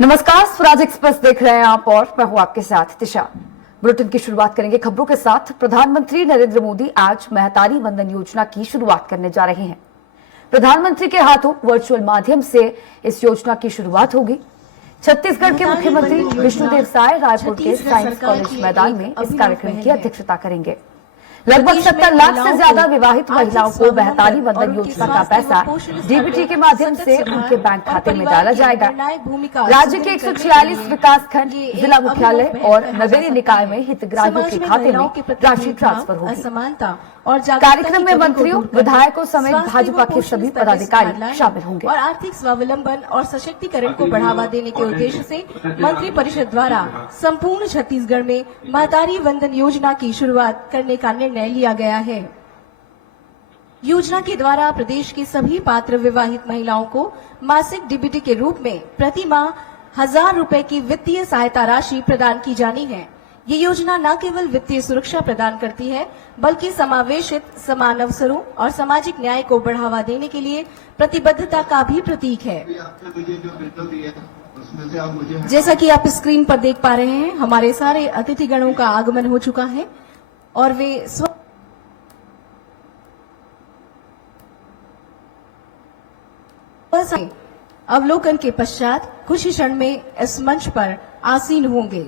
नमस्कार, स्वराज एक्सप्रेस देख रहे हैं आप और मैं हूं आपके साथ दिशा। बुलेटिन की शुरुआत करेंगे खबरों के साथ। प्रधानमंत्री नरेंद्र मोदी आज महतारी वंदन योजना की शुरुआत करने जा रहे हैं। प्रधानमंत्री के हाथों वर्चुअल माध्यम से इस योजना की शुरुआत होगी। छत्तीसगढ़ के मुख्यमंत्री विष्णुदेव साय रायपुर के साइंस कॉलेज मैदान में इस कार्यक्रम की अध्यक्षता करेंगे। लगभग 70 लाख से ज्यादा विवाहित महिलाओं को महतारी वंदन योजना का पैसा डीबीटी के माध्यम से उनके बैंक खाते में डाला जाएगा। राज्य के 146 विकासखंड, जिला मुख्यालय और नगरीय निकाय में हितग्राहियों के खाते में राशि ट्रांसफर होगी। कार्यक्रम में मंत्रियों, विधायकों समेत भाजपा के सभी पदाधिकारी शामिल होंगे। और आर्थिक स्वावलंबन और सशक्तिकरण को बढ़ावा देने के उद्देश्य से मंत्री परिषद द्वारा संपूर्ण छत्तीसगढ़ में महतारी वंदन योजना की शुरुआत करने का निर्णय लिया गया है। योजना के द्वारा प्रदेश की सभी पात्र विवाहित महिलाओं को मासिक डीबीटी के रूप में प्रति माह 1000 रुपए की वित्तीय सहायता राशि प्रदान की जानी है। ये योजना न केवल वित्तीय सुरक्षा प्रदान करती है, बल्कि समावेशित, समान अवसरों और सामाजिक न्याय को बढ़ावा देने के लिए प्रतिबद्धता का भी प्रतीक है। जैसा कि आप स्क्रीन पर देख पा रहे हैं, हमारे सारे अतिथिगणों का आगमन हो चुका है और वे अवलोकन के पश्चात कुछ ही क्षण में इस मंच पर आसीन होंगे।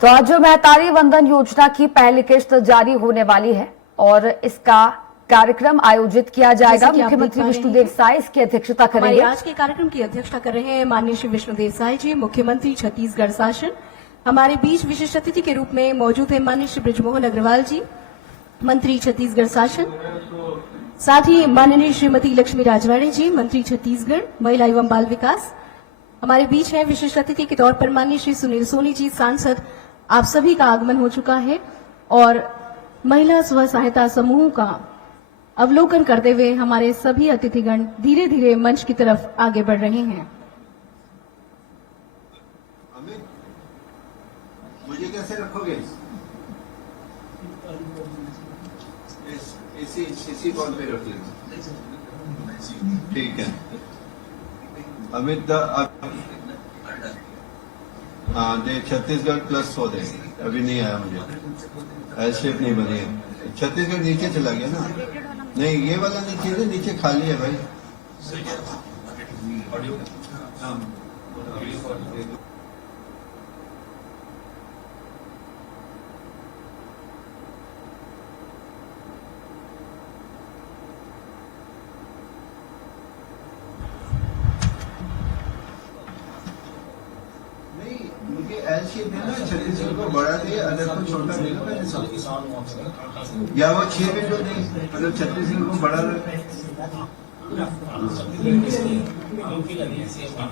तो आज जो महतारी वंदन योजना की पहली किश्त जारी होने वाली है और इसका कार्यक्रम आयोजित किया जाएगा। मुख्यमंत्री विष्णुदेव साय इसकी अध्यक्षता करेंगे। आज के कार्यक्रम की अध्यक्षता कर रहे हैं माननीय श्री विष्णुदेव साय जी, मुख्यमंत्री छत्तीसगढ़ शासन। हमारे बीच विशिष्ट अतिथि के रूप में मौजूद है माननीय श्री बृजमोहन अग्रवाल जी, मंत्री छत्तीसगढ़ शासन। साथ ही माननीय श्रीमती लक्ष्मी राजवाड़े जी, मंत्री छत्तीसगढ़ महिला एवं बाल विकास। हमारे बीच है विशिष्ट अतिथि के तौर पर माननीय श्री सुनील सोनी जी, सांसद। आप सभी का आगमन हो चुका है और महिला स्व सहायता समूहों का अवलोकन करते हुए हमारे सभी अतिथिगण धीरे धीरे मंच की तरफ आगे बढ़ रहे हैं। मुझे कैसे रखोगे? इसी कॉल पे रख लेना, ठीक है। अमित हाँ दे, छत्तीसगढ़ प्लस 100 दे। अभी नहीं आया मुझे, एल शेप नहीं बनी है। छत्तीसगढ़ नीचे चला गया ना? नहीं, ये वाला नीचे है, नीचे खाली है भाई। मुझे एल शेप है ना, छत्तीसगढ़ को बड़ा दे, अदर को छोटा दे लो या वो 6 में जो दे, मतलब छत्तीसगढ़ को बड़ा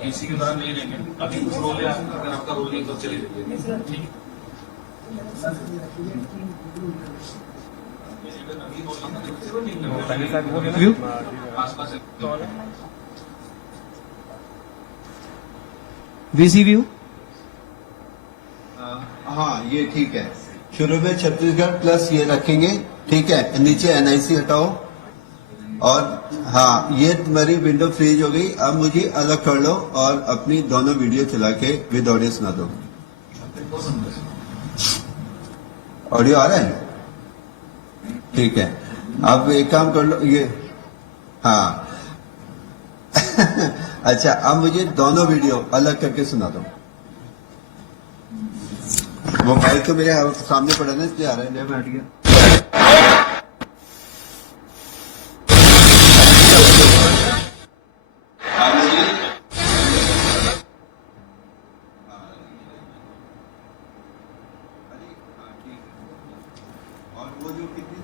इसी के दौरान नहीं लेंगे। अभी हो गया, अगर आपका हो गया तो चले जाइए। VC view. हाँ ये ठीक है। शुरू में छत्तीसगढ़ प्लस ये रखेंगे, ठीक है। नीचे एनआईसी हटाओ और हाँ ये तुम्हारी विंडो फ्रीज हो गई। अब मुझे अलग कर लो और अपनी दोनों वीडियो चला के विद ऑडियो सुना दो। ऑडियो आ रहा है? ठीक है। अब एक काम कर लो ये, हाँ अच्छा अब मुझे दोनों वीडियो अलग करके सुना दो। मोबाइल तो मेरे सामने पड़ा ना, इसलिए आ रहा है। मैं हट गया। और वो जो कितनी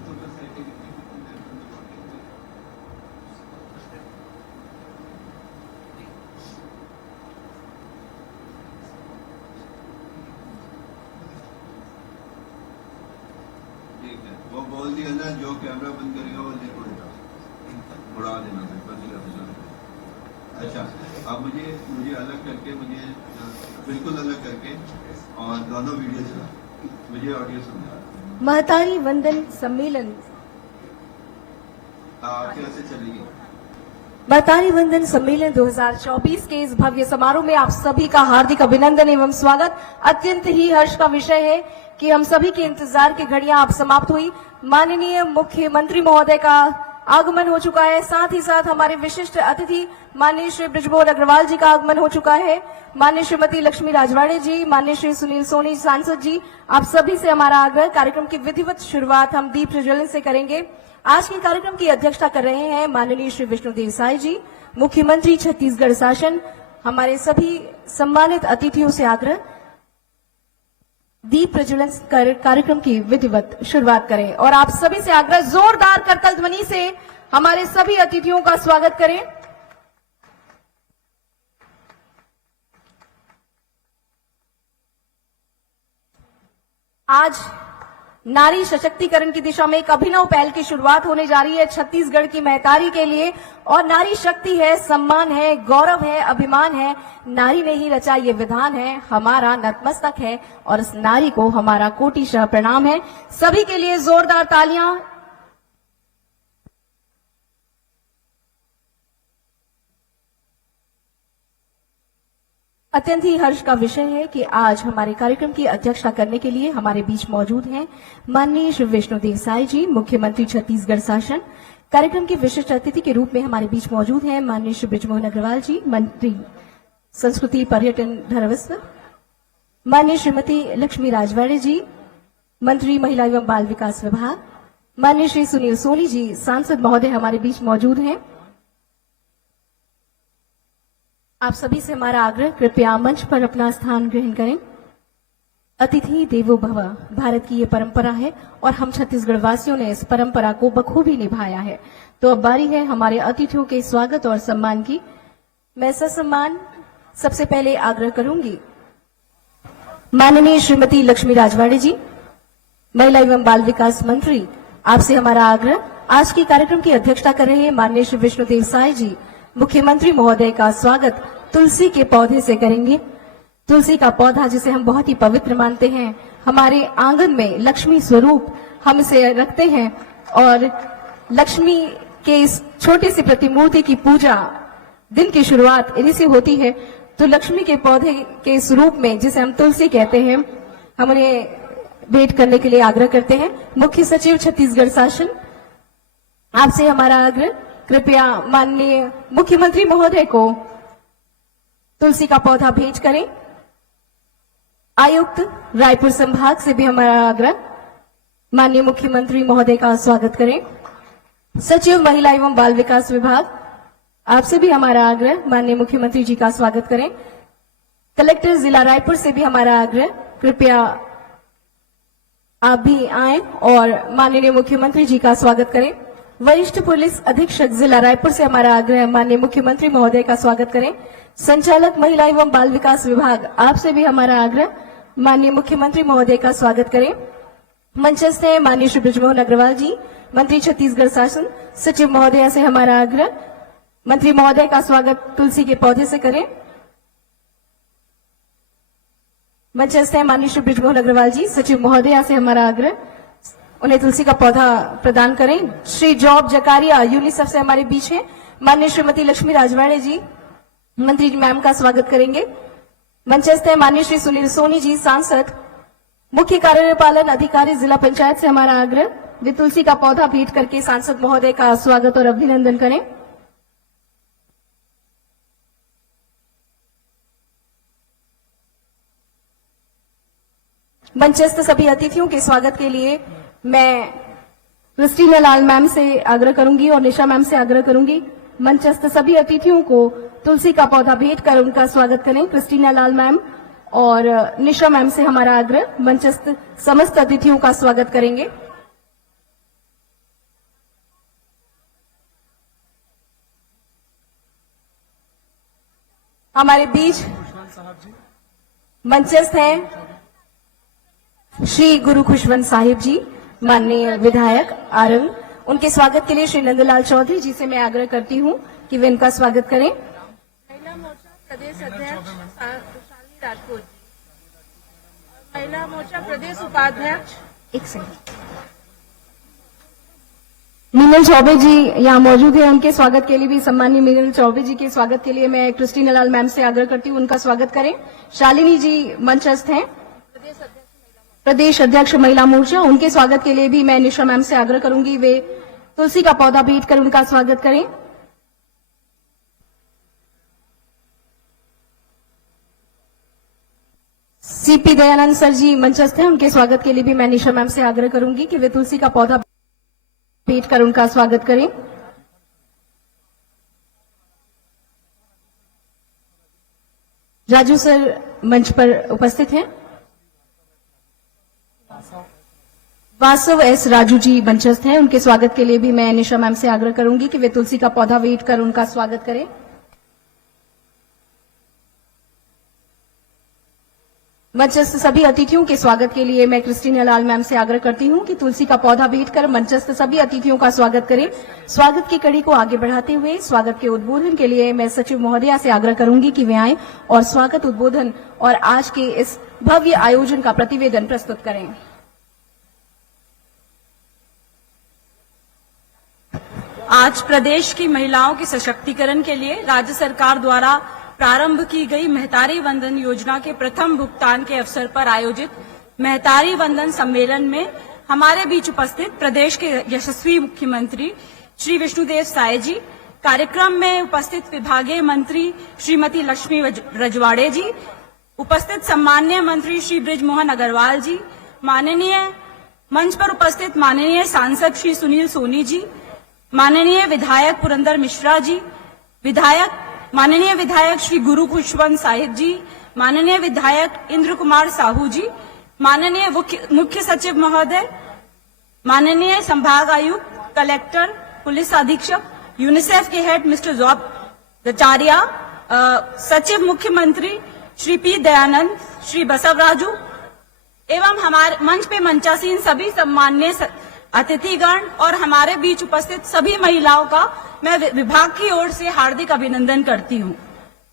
दिया ना, जो कैमरा बंद करेगा वो देखो उड़ा देना बंद कर देना। अच्छा, अब मुझे अलग करके, मुझे बिल्कुल अलग करके और दोनों वीडियो चला, मुझे ऑडियो सुनना। महतारी वंदन सम्मेलन कैसे चलेगी? महतारी वंदन सम्मेलन 2024 के इस भव्य समारोह में आप सभी का हार्दिक अभिनंदन एवं स्वागत। अत्यंत ही हर्ष का विषय है कि हम सभी के इंतजार की घड़ियां अब समाप्त हुई। माननीय मुख्यमंत्री महोदय का आगमन हो चुका है, साथ ही साथ हमारे विशिष्ट अतिथि माननीय श्री बृजमोहन अग्रवाल जी का आगमन हो चुका है। माननीय श्रीमती लक्ष्मी राजवाड़े जी, माननीय श्री सुनील सोनी सांसद जी, आप सभी से हमारा आग्रह, कार्यक्रम की विधिवत शुरुआत हम दीप प्रज्वलन से करेंगे। आज के कार्यक्रम की अध्यक्षता कर रहे हैं माननीय श्री विष्णु देसाई जी, मुख्यमंत्री छत्तीसगढ़ शासन। हमारे सभी सम्मानित अतिथियों से आग्रह, दीप प्रज्वलन कर कार्यक्रम की विधिवत शुरुआत करें और आप सभी से आग्रह, जोरदार करताल ध्वनि से हमारे सभी अतिथियों का स्वागत करें। आज नारी सशक्तिकरण की दिशा में एक अभिनव पहल की शुरुआत होने जा रही है छत्तीसगढ़ की महतारी के लिए। और नारी शक्ति है, सम्मान है, गौरव है, अभिमान है। नारी ने ही रचा ये विधान है, हमारा नतमस्तक है और इस नारी को हमारा कोटिशः प्रणाम है। सभी के लिए जोरदार तालियां। अत्यंत ही हर्ष का विषय है कि आज हमारे कार्यक्रम की अध्यक्षता करने के लिए हमारे बीच मौजूद हैं माननीय श्री विष्णु देसाई जी, मुख्यमंत्री छत्तीसगढ़ शासन। कार्यक्रम के विशिष्ट अतिथि के रूप में हमारे बीच मौजूद हैं माननीय श्री बृजमोहन अग्रवाल जी, मंत्री संस्कृति पर्यटन धर्मस्व। माननीय श्रीमती लक्ष्मी राजवाड़े जी, मंत्री महिला एवं बाल विकास विभाग। माननीय श्री सुनील सोनी जी, सांसद महोदय हमारे बीच मौजूद हैं। आप सभी से हमारा आग्रह, कृपया मंच पर अपना स्थान ग्रहण करें। अतिथि देवो भव भारत की ये परंपरा है और हम छत्तीसगढ़ वासियों ने इस परंपरा को बखूबी निभाया है। तो अब बारी है हमारे अतिथियों के स्वागत और सम्मान की। मैं ससम्मान सबसे पहले आग्रह करूंगी माननीय श्रीमती लक्ष्मी राजवाड़े जी, महिला एवं बाल विकास मंत्री, आपसे हमारा आग्रह, आज के कार्यक्रम की अध्यक्षता कर रहे हैं माननीय श्री विष्णु देसाई जी, मुख्यमंत्री महोदय का स्वागत तुलसी के पौधे से करेंगे। तुलसी का पौधा जिसे हम बहुत ही पवित्र मानते हैं, हमारे आंगन में लक्ष्मी स्वरूप हम इसे रखते हैं और लक्ष्मी के इस छोटी सी प्रतिमूर्ति की पूजा दिन की शुरुआत इन्हीं से होती है। तो लक्ष्मी के पौधे के स्वरूप में जिसे हम तुलसी कहते हैं, हम उन्हें भेंट करने के लिए आग्रह करते हैं। मुख्य सचिव छत्तीसगढ़ शासन, आपसे हमारा आग्रह, कृपया माननीय मुख्यमंत्री महोदय को तुलसी का पौधा भेंट करें। आयुक्त रायपुर संभाग से भी हमारा आग्रह, माननीय मुख्यमंत्री महोदय का स्वागत करें। सचिव महिला एवं बाल विकास विभाग, आपसे भी हमारा आग्रह, माननीय मुख्यमंत्री जी का स्वागत करें। कलेक्टर जिला रायपुर से भी हमारा आग्रह, कृपया आप भी आएं और माननीय मुख्यमंत्री जी का स्वागत करें। वरिष्ठ पुलिस अधीक्षक जिला रायपुर से हमारा आग्रह, माननीय मुख्यमंत्री महोदय का स्वागत करें। संचालक महिला एवं बाल विकास विभाग, आपसे भी हमारा आग्रह, माननीय मुख्यमंत्री महोदय का स्वागत करें। मंचस्थ है माननीय श्री बृजमोहन अग्रवाल जी, मंत्री छत्तीसगढ़ शासन। सचिव महोदया से हमारा आग्रह, मंत्री महोदय का स्वागत तुलसी के पौधे से करें। मंचस्थ है माननीय श्री बृजमोहन अग्रवाल जी, सचिव महोदया से हमारा आग्रह, उन्हें तुलसी का पौधा प्रदान करें। श्री जॉब जकारिया यूनिसेफ से हमारे बीच हैं, माननीय श्रीमती लक्ष्मी राजवाड़े जी, मंत्री मैम का स्वागत करेंगे। मंचस्थ है माननीय श्री सुनील सोनी जी, सांसद। मुख्य कार्यपालन अधिकारी जिला पंचायत से हमारा आग्रह, वे तुलसी का पौधा भेंट करके सांसद महोदय का स्वागत और अभिनंदन करें। मंचस्थ सभी अतिथियों के स्वागत के लिए मैं क्रिस्टीना लाल मैम से आग्रह करूंगी और निशा मैम से आग्रह करूंगी, मंचस्थ सभी अतिथियों को तुलसी का पौधा भेंट कर उनका स्वागत करें। क्रिस्टीना लाल मैम और निशा मैम से हमारा आग्रह, मंचस्थ समस्त अतिथियों का स्वागत करेंगे। हमारे बीच मंचस्थ हैं श्री गुरु खुशवंत साहिब जी, माननीय विधायक आरंग, उनके स्वागत के लिए श्री नंदलाल चौधरी जी से मैं आग्रह करती हूं कि वे इनका स्वागत करें। महिला मोर्चा प्रदेश अध्यक्ष शालिनी राजपूत, महिला मोर्चा प्रदेश उपाध्यक्ष एक सेकंड। मीनल चौबे जी यहाँ मौजूद है, उनके स्वागत के लिए भी सम्माननीय मीनल चौबे जी के स्वागत के लिए मैं क्रिस्टीना लाल मैम से आग्रह करती हूँ उनका स्वागत करें। शालिनी जी मंचस्थ हैं, प्रदेश अध्यक्ष महिला मोर्चा, उनके स्वागत के लिए भी मैं निशा मैम से आग्रह करूंगी वे तुलसी का पौधा भेंट कर उनका स्वागत करें। सीपी दयानंद सर जी मंचस्थ हैं, उनके स्वागत के लिए भी मैं निशा मैम से आग्रह करूंगी कि वे तुलसी का पौधा भेंट कर उनका स्वागत करें। राजू सर मंच पर उपस्थित हैं। वासव एस राजू जी मंचस्थ हैं, उनके स्वागत के लिए भी मैं निशा मैम से आग्रह करूंगी कि वे तुलसी का पौधा भेंट कर उनका स्वागत करें। मंचस्थ सभी अतिथियों के स्वागत के लिए मैं क्रिस्टीना लाल मैम से आग्रह करती हूं कि तुलसी का पौधा भेंट कर मंचस्थ सभी अतिथियों का स्वागत करें। स्वागत की कड़ी को आगे बढ़ाते हुए स्वागत के उद्बोधन के लिए मैं सचिव महोदया से आग्रह करूंगी कि वे आएं और स्वागत उद्बोधन और आज के इस भव्य आयोजन का प्रतिवेदन प्रस्तुत करें। आज प्रदेश की महिलाओं के सशक्तिकरण के लिए राज्य सरकार द्वारा प्रारंभ की गई महतारी वंदन योजना के प्रथम भुगतान के अवसर पर आयोजित महतारी वंदन सम्मेलन में हमारे बीच उपस्थित प्रदेश के यशस्वी मुख्यमंत्री श्री विष्णुदेव साय जी, कार्यक्रम में उपस्थित विभागीय मंत्री श्रीमती लक्ष्मी रजवाड़े जी, उपस्थित सम्माननीय मंत्री श्री बृजमोहन अग्रवाल जी, माननीय मंच पर उपस्थित माननीय सांसद श्री सुनील सोनी जी, माननीय विधायक पुरंदर मिश्रा जी, माननीय विधायक श्री गुरु खुशवंत साहिब जी, माननीय विधायक इंद्र कुमार साहू जी, माननीय मुख्य सचिव महोदय, माननीय संभाग आयुक्त, कलेक्टर, पुलिस अधीक्षक, यूनिसेफ के हेड मिस्टर जॉब दचारिया, सचिव मुख्यमंत्री श्री पी दयानंद, श्री बसवराजू एवं हमारे मंच पे मंचासीन सभी सम्माननीय अतिथिगण और हमारे बीच उपस्थित सभी महिलाओं का मैं विभाग की ओर से हार्दिक अभिनंदन करती हूँ।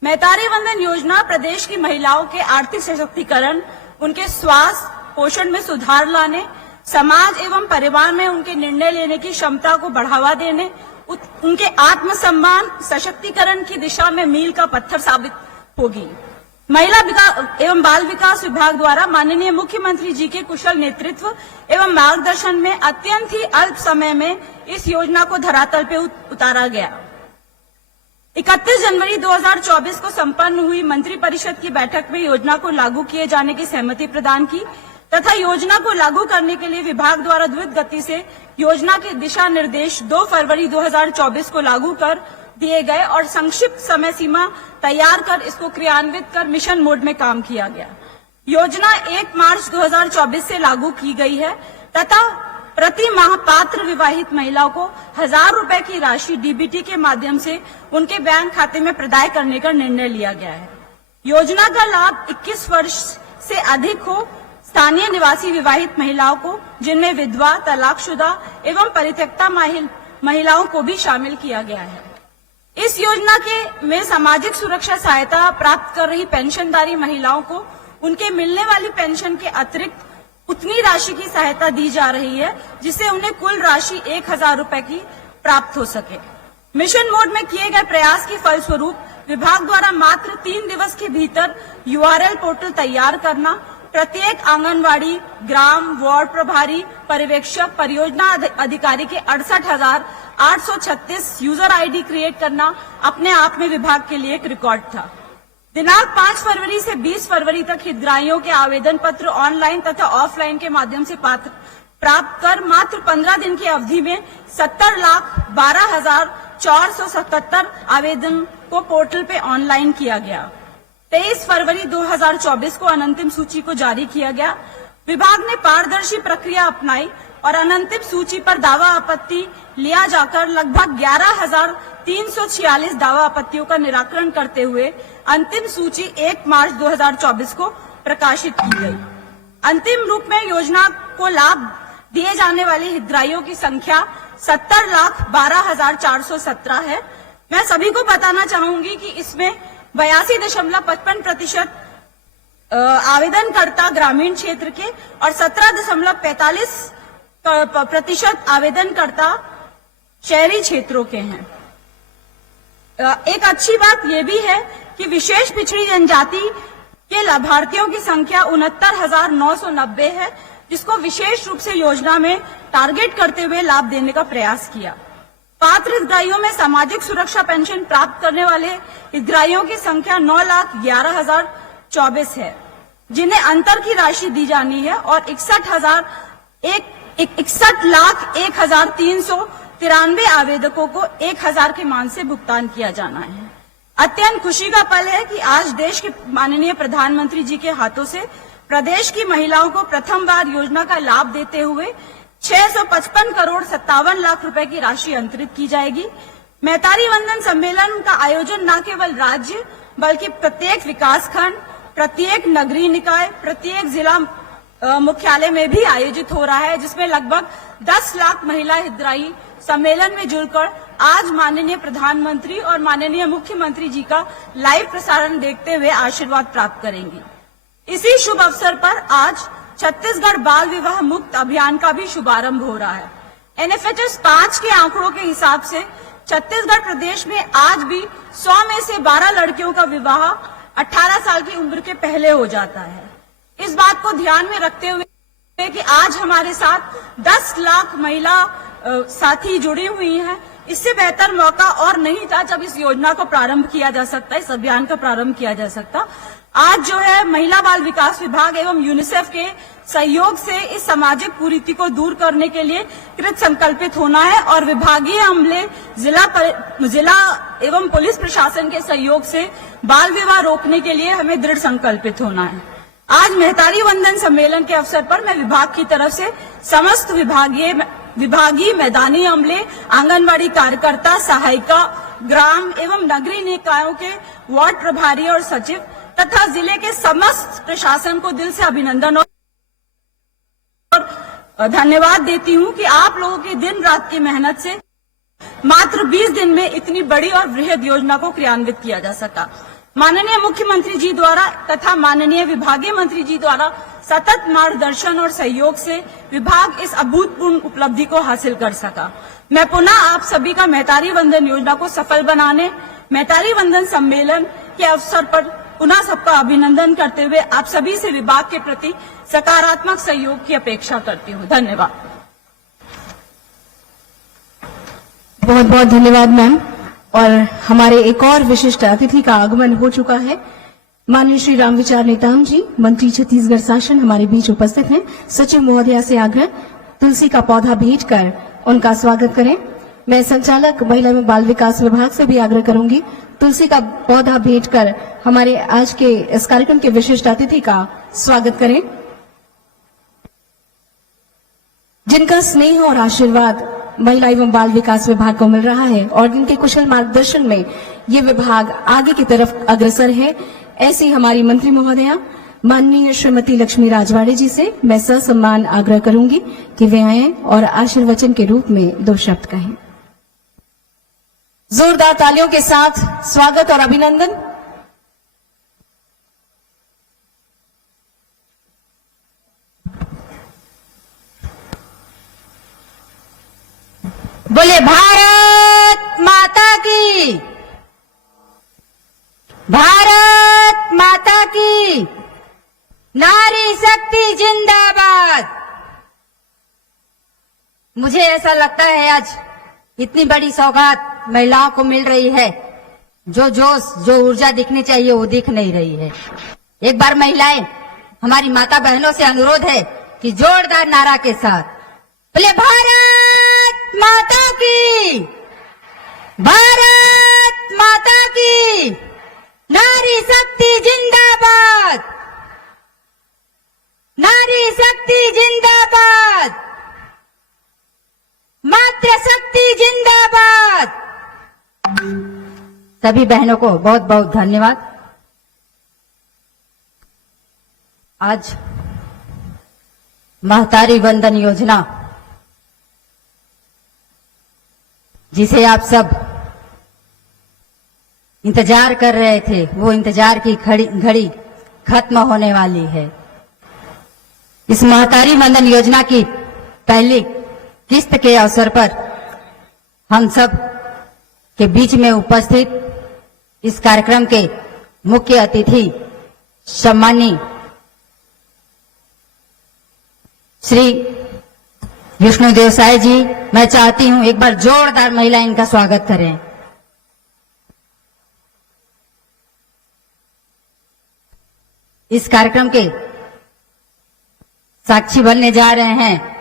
महतारी वंदन योजना प्रदेश की महिलाओं के आर्थिक सशक्तिकरण, उनके स्वास्थ्य पोषण में सुधार लाने, समाज एवं परिवार में उनके निर्णय लेने की क्षमता को बढ़ावा देने, उनके आत्मसम्मान सशक्तिकरण की दिशा में मील का पत्थर साबित होगी। महिला एवं बाल विकास विभाग द्वारा माननीय मुख्यमंत्री जी के कुशल नेतृत्व एवं मार्गदर्शन में अत्यंत ही अल्प समय में इस योजना को धरातल पे उतारा गया। 31 जनवरी 2024 को संपन्न हुई मंत्रिपरिषद की बैठक में योजना को लागू किए जाने की सहमति प्रदान की तथा योजना को लागू करने के लिए विभाग द्वारा द्रुत गति से योजना के दिशा निर्देश 2 फरवरी 2024 को लागू कर दिए गए और संक्षिप्त समय सीमा तैयार कर इसको क्रियान्वित कर मिशन मोड में काम किया गया। योजना 1 मार्च 2024 से लागू की गई है तथा प्रति माह पात्र विवाहित महिलाओं को 1000 रुपए की राशि डीबीटी के माध्यम से उनके बैंक खाते में प्रदाय करने का निर्णय लिया गया है। योजना का लाभ 21 वर्ष से अधिक हो स्थानीय निवासी विवाहित महिलाओं को, जिनमें विधवा, तलाकशुदा एवं परित्यक्ता महिलाओं को भी शामिल किया गया है। इस योजना के में सामाजिक सुरक्षा सहायता प्राप्त कर रही पेंशनधारी महिलाओं को उनके मिलने वाली पेंशन के अतिरिक्त उतनी राशि की सहायता दी जा रही है जिससे उन्हें कुल राशि 1000 रुपए की प्राप्त हो सके। मिशन मोड में किए गए प्रयास के फलस्वरूप विभाग द्वारा मात्र 3 दिवस के भीतर URL पोर्टल तैयार करना, प्रत्येक आंगनवाड़ी, ग्राम, वार्ड प्रभारी, पर्यवेक्षक, परियोजना अधिकारी के 68,836 यूजर आईडी क्रिएट करना अपने आप में विभाग के लिए एक रिकॉर्ड था। दिनांक 5 फरवरी से 20 फरवरी तक हितग्राहियों के आवेदन पत्र ऑनलाइन तथा ऑफलाइन के माध्यम से प्राप्त कर मात्र 15 दिन की अवधि में 70,12,477 आवेदन को पोर्टल पे ऑनलाइन किया गया। 23 फरवरी 2024 को अनंतिम सूची को जारी किया गया। विभाग ने पारदर्शी प्रक्रिया अपनाई और अनंतिम सूची पर दावा आपत्ति लिया जाकर लगभग 11,346 दावा आपत्तियों का निराकरण करते हुए अंतिम सूची 1 मार्च 2024 को प्रकाशित की गई। अंतिम रूप में योजना को लाभ दिए जाने वाले हितग्राहियों की संख्या 70,12,417 है। मैं सभी को बताना चाहूंगी कि इसमें 82.55% आवेदनकर्ता ग्रामीण क्षेत्र के और 17.45% आवेदनकर्ता शहरी क्षेत्रों के हैं। एक अच्छी बात यह भी है कि विशेष पिछड़ी जनजाति के लाभार्थियों की संख्या 69,990 है, जिसको विशेष रूप से योजना में टारगेट करते हुए लाभ देने का प्रयास किया। पात्र हितग्राहियों में सामाजिक सुरक्षा पेंशन प्राप्त करने वाले हितग्राहियों की संख्या 9,11,024 है, जिन्हें अंतर की राशि दी जानी है, और 61,01,393 आवेदकों को 1,000 के मान से भुगतान किया जाना है। अत्यंत खुशी का पल है कि आज देश के माननीय प्रधानमंत्री जी के हाथों से प्रदेश की महिलाओं को प्रथम बार योजना का लाभ देते हुए 655 करोड़ 57 लाख रुपए की राशि अंतरित की जाएगी। मैतारी वंदन सम्मेलन का आयोजन न केवल राज्य बल्कि प्रत्येक विकासखंड, प्रत्येक नगरीय निकाय, प्रत्येक जिला मुख्यालय में भी आयोजित हो रहा है, जिसमें लगभग 10 लाख महिला हितग्राही सम्मेलन में जुड़कर आज माननीय प्रधानमंत्री और माननीय मुख्यमंत्री जी का लाइव प्रसारण देखते हुए आशीर्वाद प्राप्त करेंगी। इसी शुभ अवसर पर आज छत्तीसगढ़ बाल विवाह मुक्त अभियान का भी शुभारंभ हो रहा है। NFHS 5 के आंकड़ों के हिसाब से छत्तीसगढ़ प्रदेश में आज भी 100 में से 12 लड़कियों का विवाह 18 साल की उम्र के पहले हो जाता है। इस बात को ध्यान में रखते हुए कि आज हमारे साथ 10 लाख महिला साथी जुड़ी हुई हैं, इससे बेहतर मौका और नहीं था जब इस योजना को प्रारंभ किया जा सकता, इस अभियान का प्रारंभ किया जा सकता। आज जो है महिला बाल विकास विभाग एवं यूनिसेफ के सहयोग से इस सामाजिक कुरीति को दूर करने के लिए कृत संकल्पित होना है, और विभागीय अमले, जिला एवं पुलिस प्रशासन के सहयोग से बाल विवाह रोकने के लिए हमें दृढ़ संकल्पित होना है। आज महतारी वंदन सम्मेलन के अवसर पर मैं विभाग की तरफ से समस्त विभागीय मैदानी अमले, आंगनबाड़ी कार्यकर्ता, सहायिका, ग्राम एवं नगरीय निकायों के वार्ड प्रभारी और सचिव तथा जिले के समस्त प्रशासन को दिल से अभिनंदन और धन्यवाद देती हूं कि आप लोगों की दिन रात की मेहनत से मात्र 20 दिन में इतनी बड़ी और बृहद योजना को क्रियान्वित किया जा सका। माननीय मुख्यमंत्री जी द्वारा तथा माननीय विभागीय मंत्री जी द्वारा सतत मार्गदर्शन और सहयोग से विभाग इस अभूतपूर्व उपलब्धि को हासिल कर सका। मैं पुनः आप सभी का मैतारी वंदन योजना को सफल बनाने, मैतारी वंदन सम्मेलन के अवसर पर पुनः सबका अभिनंदन करते हुए आप सभी से विभाग के प्रति सकारात्मक सहयोग की अपेक्षा करती हूँ। धन्यवाद। बहुत बहुत धन्यवाद मैम। और हमारे एक और विशिष्ट अतिथि का आगमन हो चुका है। माननीय श्री रामविचार नेताम जी, मंत्री छत्तीसगढ़ शासन, हमारे बीच उपस्थित हैं। सचिव महोदया से आग्रह तुलसी का पौधा भेंट कर उनका स्वागत करें। मैं संचालक महिला एवं बाल विकास विभाग से भी आग्रह करूंगी, तुलसी का पौधा भेंट कर हमारे आज के इस कार्यक्रम के विशिष्ट अतिथि का स्वागत करें, जिनका स्नेह और आशीर्वाद महिला एवं बाल विकास विभाग को मिल रहा है और जिनके कुशल मार्गदर्शन में ये विभाग आगे की तरफ अग्रसर है। ऐसी हमारी मंत्री महोदया माननीय श्रीमती लक्ष्मी राजवाड़े जी से मैं ससम्मान आग्रह करूंगी कि वे आएं और आशीर्वचन के रूप में 2 शब्द कहें। जोरदार तालियों के साथ स्वागत और अभिनंदन। बोले भारत माता की, भारत माता की, नारी शक्ति जिंदाबाद। मुझे ऐसा लगता है आज इतनी बड़ी सौगात महिलाओं को मिल रही है, जो जोश, जो ऊर्जा दिखनी चाहिए वो दिख नहीं रही है। एक बार महिलाएं, हमारी माता बहनों से अनुरोध है कि जोरदार नारा के साथ बोले भारत माता की, भारत माता की, नारी शक्ति जिंदाबाद, नारी शक्ति जिंदाबाद, मातृशक्ति जिंदाबाद। सभी बहनों को बहुत बहुत धन्यवाद। आज महतारी वंदन योजना जिसे आप सब इंतजार कर रहे थे, वो इंतजार की घड़ी खत्म होने वाली है। इस महतारी वंदन योजना की पहली किस्त के अवसर पर हम सब के बीच में उपस्थित इस कार्यक्रम के मुख्य अतिथि सम्मानीय श्री विष्णुदेव साय जी, मैं चाहती हूं एक बार जोरदार महिला इनका स्वागत करें। इस कार्यक्रम के साक्षी बनने जा रहे हैं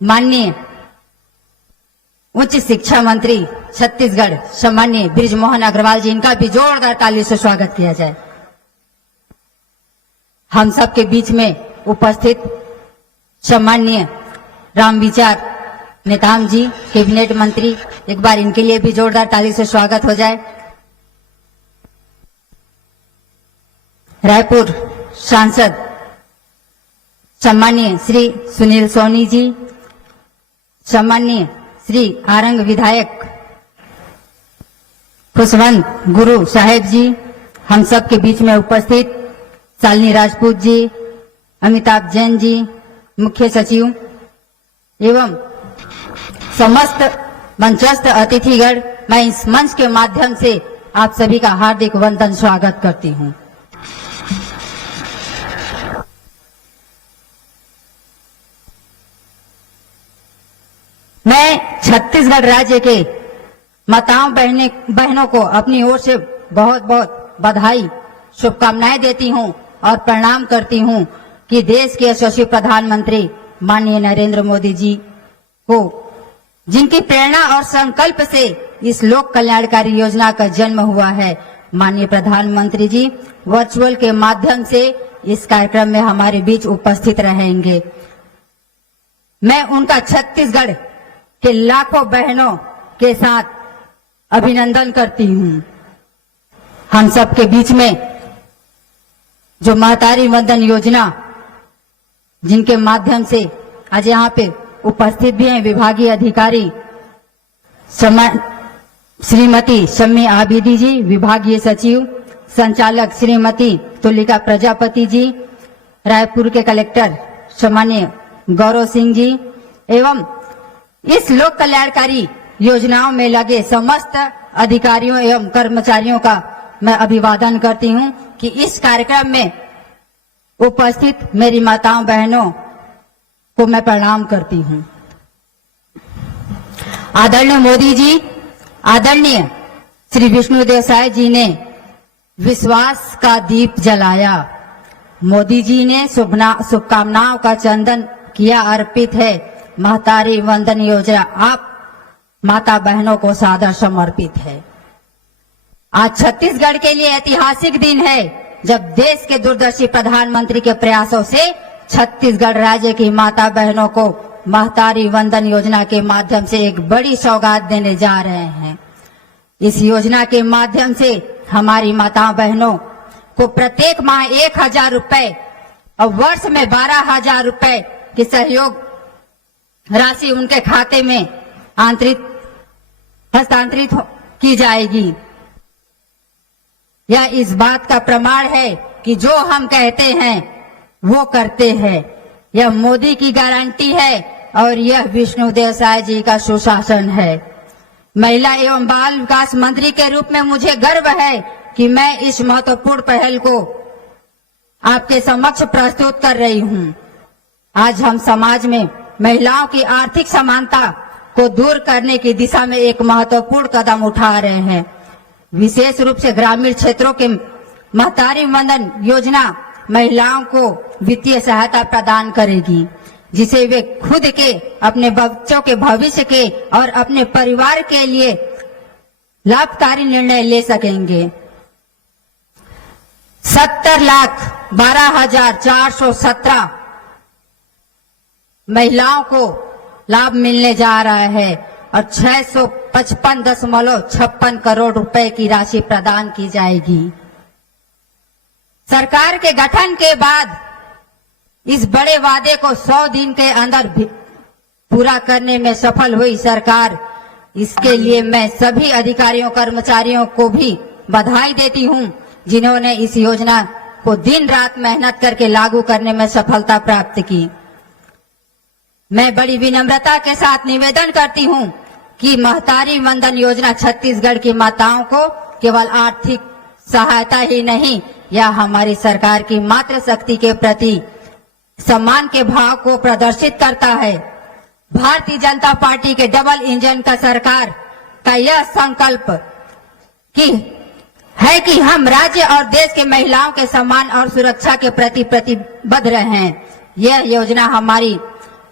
माननीय उच्च शिक्षा मंत्री छत्तीसगढ़ सम्मानीय बृजमोहन अग्रवाल जी, इनका भी जोरदार ताली से स्वागत किया जाए। हम सबके बीच में उपस्थित सम्मानीय रामविचार नेताम जी, कैबिनेट मंत्री, एक बार इनके लिए भी जोरदार ताली से स्वागत हो जाए। रायपुर सांसद सम्मानीय श्री सुनील सोनी जी, सम्मानीय श्री आरंग विधायक खुशवंत गुरु साहेब जी, हम सब के बीच में उपस्थित शालिनी राजपूत जी, अमिताभ जैन जी, मुख्य सचिव एवं समस्त मंचस्थ अतिथिगण, मैं इस मंच के माध्यम से आप सभी का हार्दिक वंदन स्वागत करती हूं। मैं छत्तीसगढ़ राज्य के माताओं बहनों को अपनी ओर से बहुत बहुत बधाई, शुभकामनाएं देती हूं और प्रणाम करती हूं कि देश के यशस्वी प्रधानमंत्री माननीय नरेंद्र मोदी जी को, जिनकी प्रेरणा और संकल्प से इस लोक कल्याणकारी योजना का जन्म हुआ है, माननीय प्रधानमंत्री जी वर्चुअल के माध्यम से इस कार्यक्रम में हमारे बीच उपस्थित रहेंगे। मैं उनका छत्तीसगढ़ के लाखों बहनों के साथ अभिनंदन करती हूं। हम सबके बीच में जो महतारी वंदन योजना, जिनके माध्यम से आज यहाँ पे उपस्थित भी हैं विभागीय अधिकारी श्रीमती शम्मी आबिदी जी, विभागीय सचिव संचालक श्रीमती तुलिका प्रजापति जी, रायपुर के कलेक्टर सम्मानीय गौरव सिंह जी एवं इस लोक कल्याणकारी योजनाओं में लगे समस्त अधिकारियों एवं कर्मचारियों का मैं अभिवादन करती हूं कि इस कार्यक्रम में उपस्थित मेरी माताओं बहनों को मैं प्रणाम करती हूं। आदरणीय मोदी जी, आदरणीय श्री विष्णुदेव साय जी ने विश्वास का दीप जलाया। मोदी जी ने शुभकामनाओं का चंदन किया अर्पित है। महतारी वंदन योजना आप माता बहनों को सादर समर्पित है। आज छत्तीसगढ़ के लिए ऐतिहासिक दिन है जब देश के दूरदर्शी प्रधानमंत्री के प्रयासों से छत्तीसगढ़ राज्य की माता बहनों को महतारी वंदन योजना के माध्यम से एक बड़ी सौगात देने जा रहे हैं। इस योजना के माध्यम से हमारी माता बहनों को प्रत्येक माह 1,000 रुपए और वर्ष में 12,000 रुपए की सहयोग राशि उनके खाते में हस्तांतरित की जाएगी। यह इस बात का प्रमाण है कि जो हम कहते हैं वो करते हैं। यह मोदी की गारंटी है और यह विष्णुदेव साय जी का सुशासन है। महिला एवं बाल विकास मंत्री के रूप में मुझे गर्व है कि मैं इस महत्वपूर्ण पहल को आपके समक्ष प्रस्तुत कर रही हूं। आज हम समाज में महिलाओं की आर्थिक समानता को दूर करने की दिशा में एक महत्वपूर्ण कदम उठा रहे हैं। विशेष रूप से ग्रामीण क्षेत्रों के महतारी वंदन योजना महिलाओं को वित्तीय सहायता प्रदान करेगी, जिसे वे खुद के, अपने बच्चों के भविष्य के और अपने परिवार के लिए लाभकारी निर्णय ले सकेंगे। 70,12,417 महिलाओं को लाभ मिलने जा रहा है और 655.56 करोड़ रुपए की राशि प्रदान की जाएगी। सरकार के गठन के बाद इस बड़े वादे को 100 दिन के अंदर पूरा करने में सफल हुई सरकार इसके लिए मैं सभी अधिकारियों कर्मचारियों को भी बधाई देती हूं, जिन्होंने इस योजना को दिन रात मेहनत करके लागू करने में सफलता प्राप्त की। मैं बड़ी विनम्रता के साथ निवेदन करती हूं कि महतारी वंदन योजना छत्तीसगढ़ की माताओं को केवल आर्थिक सहायता ही नहीं, यह हमारी सरकार की मातृशक्ति के प्रति सम्मान के भाव को प्रदर्शित करता है। भारतीय जनता पार्टी के डबल इंजन का सरकार का यह संकल्प है कि हम राज्य और देश के महिलाओं के सम्मान और सुरक्षा के प्रति प्रतिबद्ध रहें। यह योजना हमारी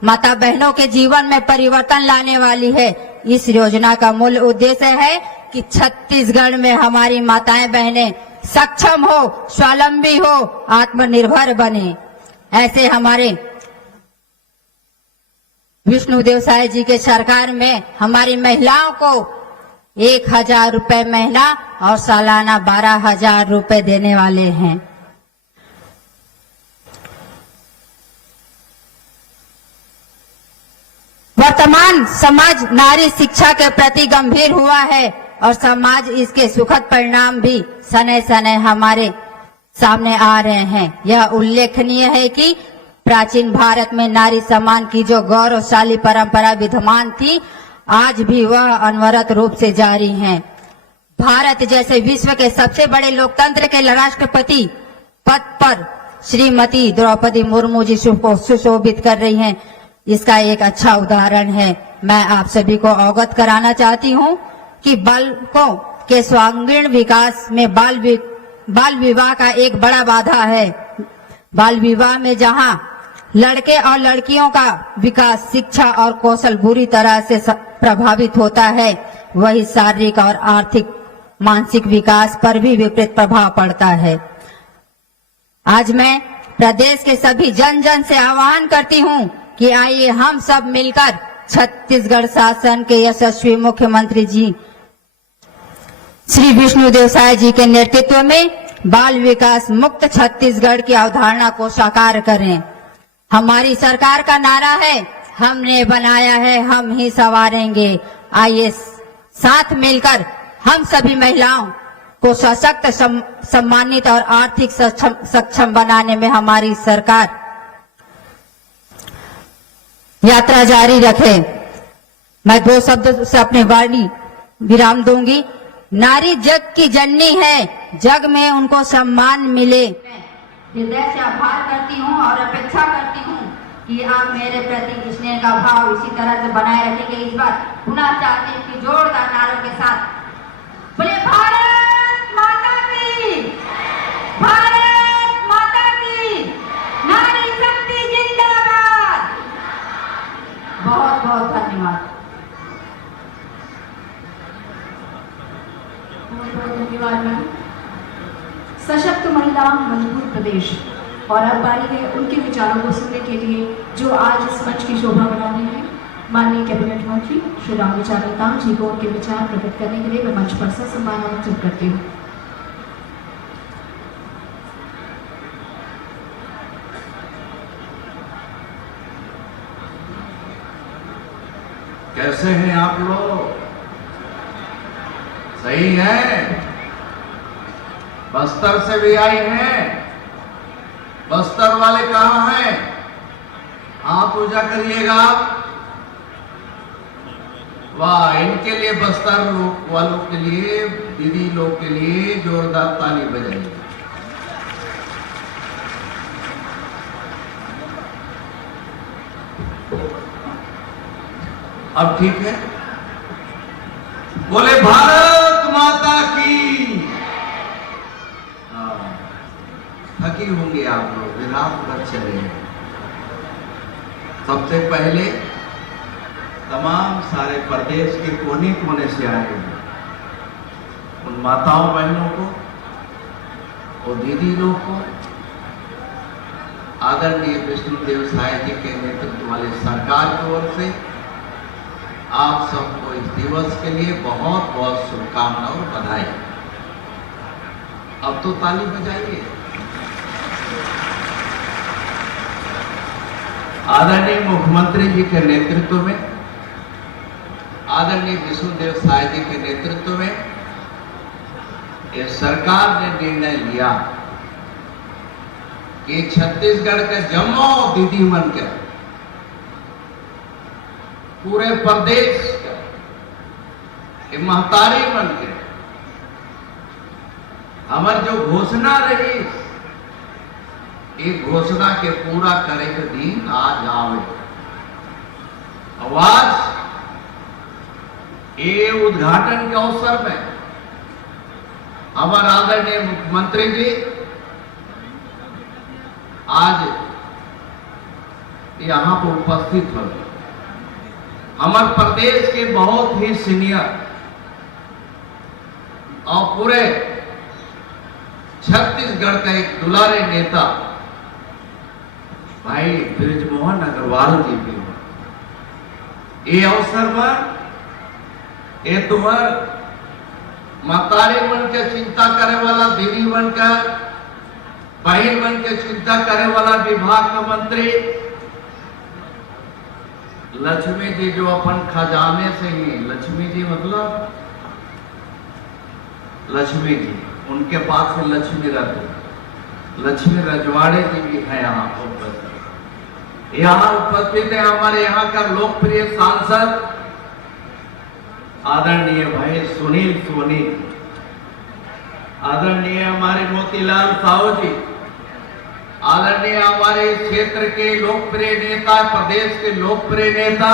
माता बहनों के जीवन में परिवर्तन लाने वाली है। इस योजना का मूल उद्देश्य है कि छत्तीसगढ़ में हमारी माताएं बहनें सक्षम हो, स्वावलंबी हो, आत्मनिर्भर बने। ऐसे हमारे विष्णुदेव साय जी के सरकार में हमारी महिलाओं को 1,000 रुपए महीना और सालाना 12,000 रुपए देने वाले हैं। वर्तमान समाज नारी शिक्षा के प्रति गंभीर हुआ है और समाज इसके सुखद परिणाम भी सने सने हमारे सामने आ रहे हैं। यह उल्लेखनीय है कि प्राचीन भारत में नारी सम्मान की जो गौरवशाली परंपरा विद्यमान थी, आज भी वह अनवरत रूप से जारी है। भारत जैसे विश्व के सबसे बड़े लोकतंत्र के राष्ट्रपति पद पर श्रीमती द्रौपदी मुर्मू जी को सुशोभित कर रही हैं। इसका एक अच्छा उदाहरण है। मैं आप सभी को अवगत कराना चाहती हूं कि बालकों के सर्वांगीण विकास में बाल विवाह का एक बड़ा बाधा है। बाल विवाह में जहां लड़के और लड़कियों का विकास, शिक्षा और कौशल बुरी तरह से प्रभावित होता है, वही शारीरिक और आर्थिक मानसिक विकास पर भी विपरीत प्रभाव पड़ता है। आज मैं प्रदेश के सभी जन जन से आह्वान करती हूं कि आइए हम सब मिलकर छत्तीसगढ़ शासन के यशस्वी मुख्यमंत्री जी श्री विष्णुदेव साय जी के नेतृत्व में बाल विकास मुक्त छत्तीसगढ़ की अवधारणा को साकार करें। हमारी सरकार का नारा है, हमने बनाया है, हम ही संवारेंगे। आइए साथ मिलकर हम सभी महिलाओं को सशक्त, सम्मानित और आर्थिक सक्षम बनाने में हमारी सरकार यात्रा जारी रखे। मैं 2 शब्द से अपनी वाणी विराम दूंगी। नारी जग की जननी है, जग में उनको सम्मान मिले। हृदय से आभार करती हूँ और अपेक्षा करती हूँ कि आप मेरे प्रति स्नेह का भाव इसी तरह से बनाए रखेंगे। इस बार पुनः चाहती हूँ कि जोरदार नारों के साथ बोले भारत माता की, भारत माता की, नारी शक्ति जिंदाबाद। बहुत बहुत धन्यवाद। बहुत बहुत धन्यवाद मैम। सशक्त महिला मजबूत प्रदेश। और अब बारी है उनके विचारों को सुनने के लिए जो आज इस मंच की शोभा बढ़ा रहे हैं। माननीय कैबिनेट मंत्री श्री रामविचार नेताम जी को उनके विचार प्रकट करने के लिए मैं मंच पर ससम्मान आमंत्रित करती हूँ। कैसे हैं आप लोग? सही है? बस्तर से भी आई हैं। बस्तर वाले कहाँ हैं? आप पूजा करिएगा। वाह, इनके लिए, बस्तर वालों के लिए, दीदी लोग के लिए जोरदार ताली बजाइए। अब ठीक है? बोले भारत माता की। थकी होंगे आप लोग, विराम पर चले हैं। सबसे पहले तमाम सारे प्रदेश के कोने कोने से आए हैं उन माताओं बहनों को और दीदी लोग को आदरणीय विष्णुदेव साय जी के नेतृत्व वाले सरकार की ओर से आप सबको इस दिवस के लिए बहुत बहुत शुभकामनाएं और बधाई। अब तो ताली बजाइए। आदरणीय मुख्यमंत्री जी के नेतृत्व में आदरणीय विष्णुदेव साय जी के नेतृत्व में ये सरकार ने निर्णय लिया कि छत्तीसगढ़ के जम्मू दीदी बनकर पूरे प्रदेश का ये महतारी बनकर हमार जो घोषणा रही ये घोषणा के पूरा करे के दिन आज आवे। आवाज ये उद्घाटन के अवसर में हमारे आदरणीय मुख्यमंत्री जी आज यहाँ पर उपस्थित हो। हमारे प्रदेश के बहुत ही सीनियर और पूरे छत्तीसगढ़ का एक दुलारे नेता भाई बृजमोहन अग्रवाल जी भी हो। ये अवसर पर ये तुम्हार महतारी बन के चिंता करे वाला, दीदी बनकर बहन बन के चिंता करे वाला विभाग का मंत्री लक्ष्मी जी जो अपन खजाने से ही, लक्ष्मी जी मतलब लक्ष्मी जी, उनके पास से लक्ष्मी रथ, लक्ष्मी रजवाड़े जी भी है यहाँ उपस्थित। यहाँ उपस्थित है हमारे यहाँ का लोकप्रिय सांसद आदरणीय भाई सुनील सोनी, आदरणीय हमारे मोतीलाल साहू जी, आदरणीय हमारे क्षेत्र के लोकप्रिय नेता, प्रदेश के लोकप्रिय नेता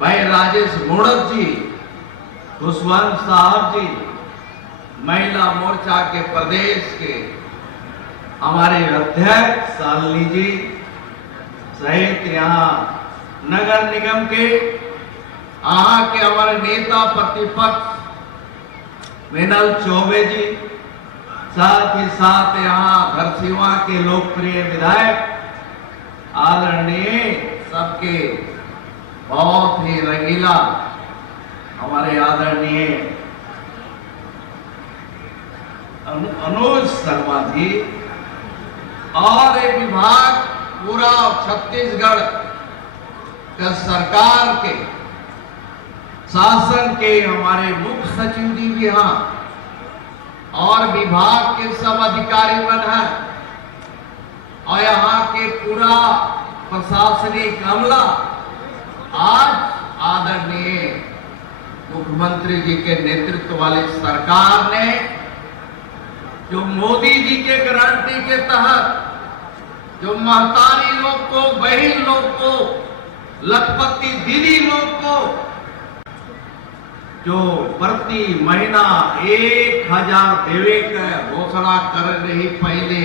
भाई राजेश मोड़क जी, खुशवंत साहब जी, महिला मोर्चा के प्रदेश के हमारे अध्यक्ष शालिनी जी सहित यहाँ नगर निगम के यहाँ के हमारे नेता प्रतिपक्ष मिनल चौबे जी, साथ ही साथ यहाँ घरसीवा के लोकप्रिय विधायक आदरणीय सबके बहुत ही रंगीला हमारे आदरणीय अनुज शर्मा जी और एक विभाग पूरा छत्तीसगढ़ का सरकार के शासन के हमारे मुख्य सचिव जी भी यहाँ और विभाग के सब अधिकारी बन है और यहाँ के पूरा प्रशासनिक अमला आज आदरणीय मुख्यमंत्री जी के नेतृत्व वाली सरकार ने जो मोदी जी के गारंटी के तहत जो महतारी लोग को, बहन लोग को, लखपति दीदी लोग को जो प्रति महीना 1000 देवे का घोषणा कर रही, पहले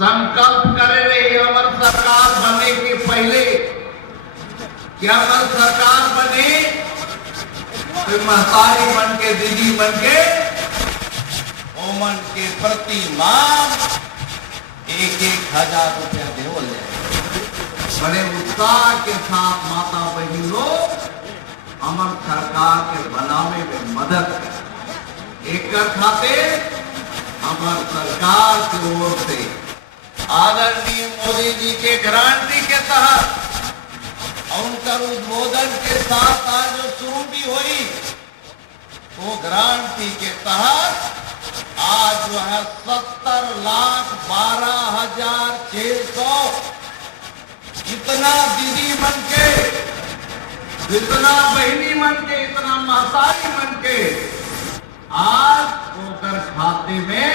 संकल्प कर रही हमारी सरकार बनने के पहले कि हमारी सरकार बने तो महतारी बन के, दीदी बन के ओमन के प्रति माह 1000 रुपया देवल जाए। बड़े उत्साह के साथ माता बहन लोग हमार सरकार के बनावे में मदद करें। एक खातिर हमार सरकार की ओर से आदरणीय मोदी जी के गारंटी के तहत उनका उद्बोधन के साथ आज जो शुरू भी हुई वो गारंटी के तहत आज जो है 70,12,600 इतना दीदी बन के, इतना बहनी बन के, इतना महतारी बन के आज होकर खाते में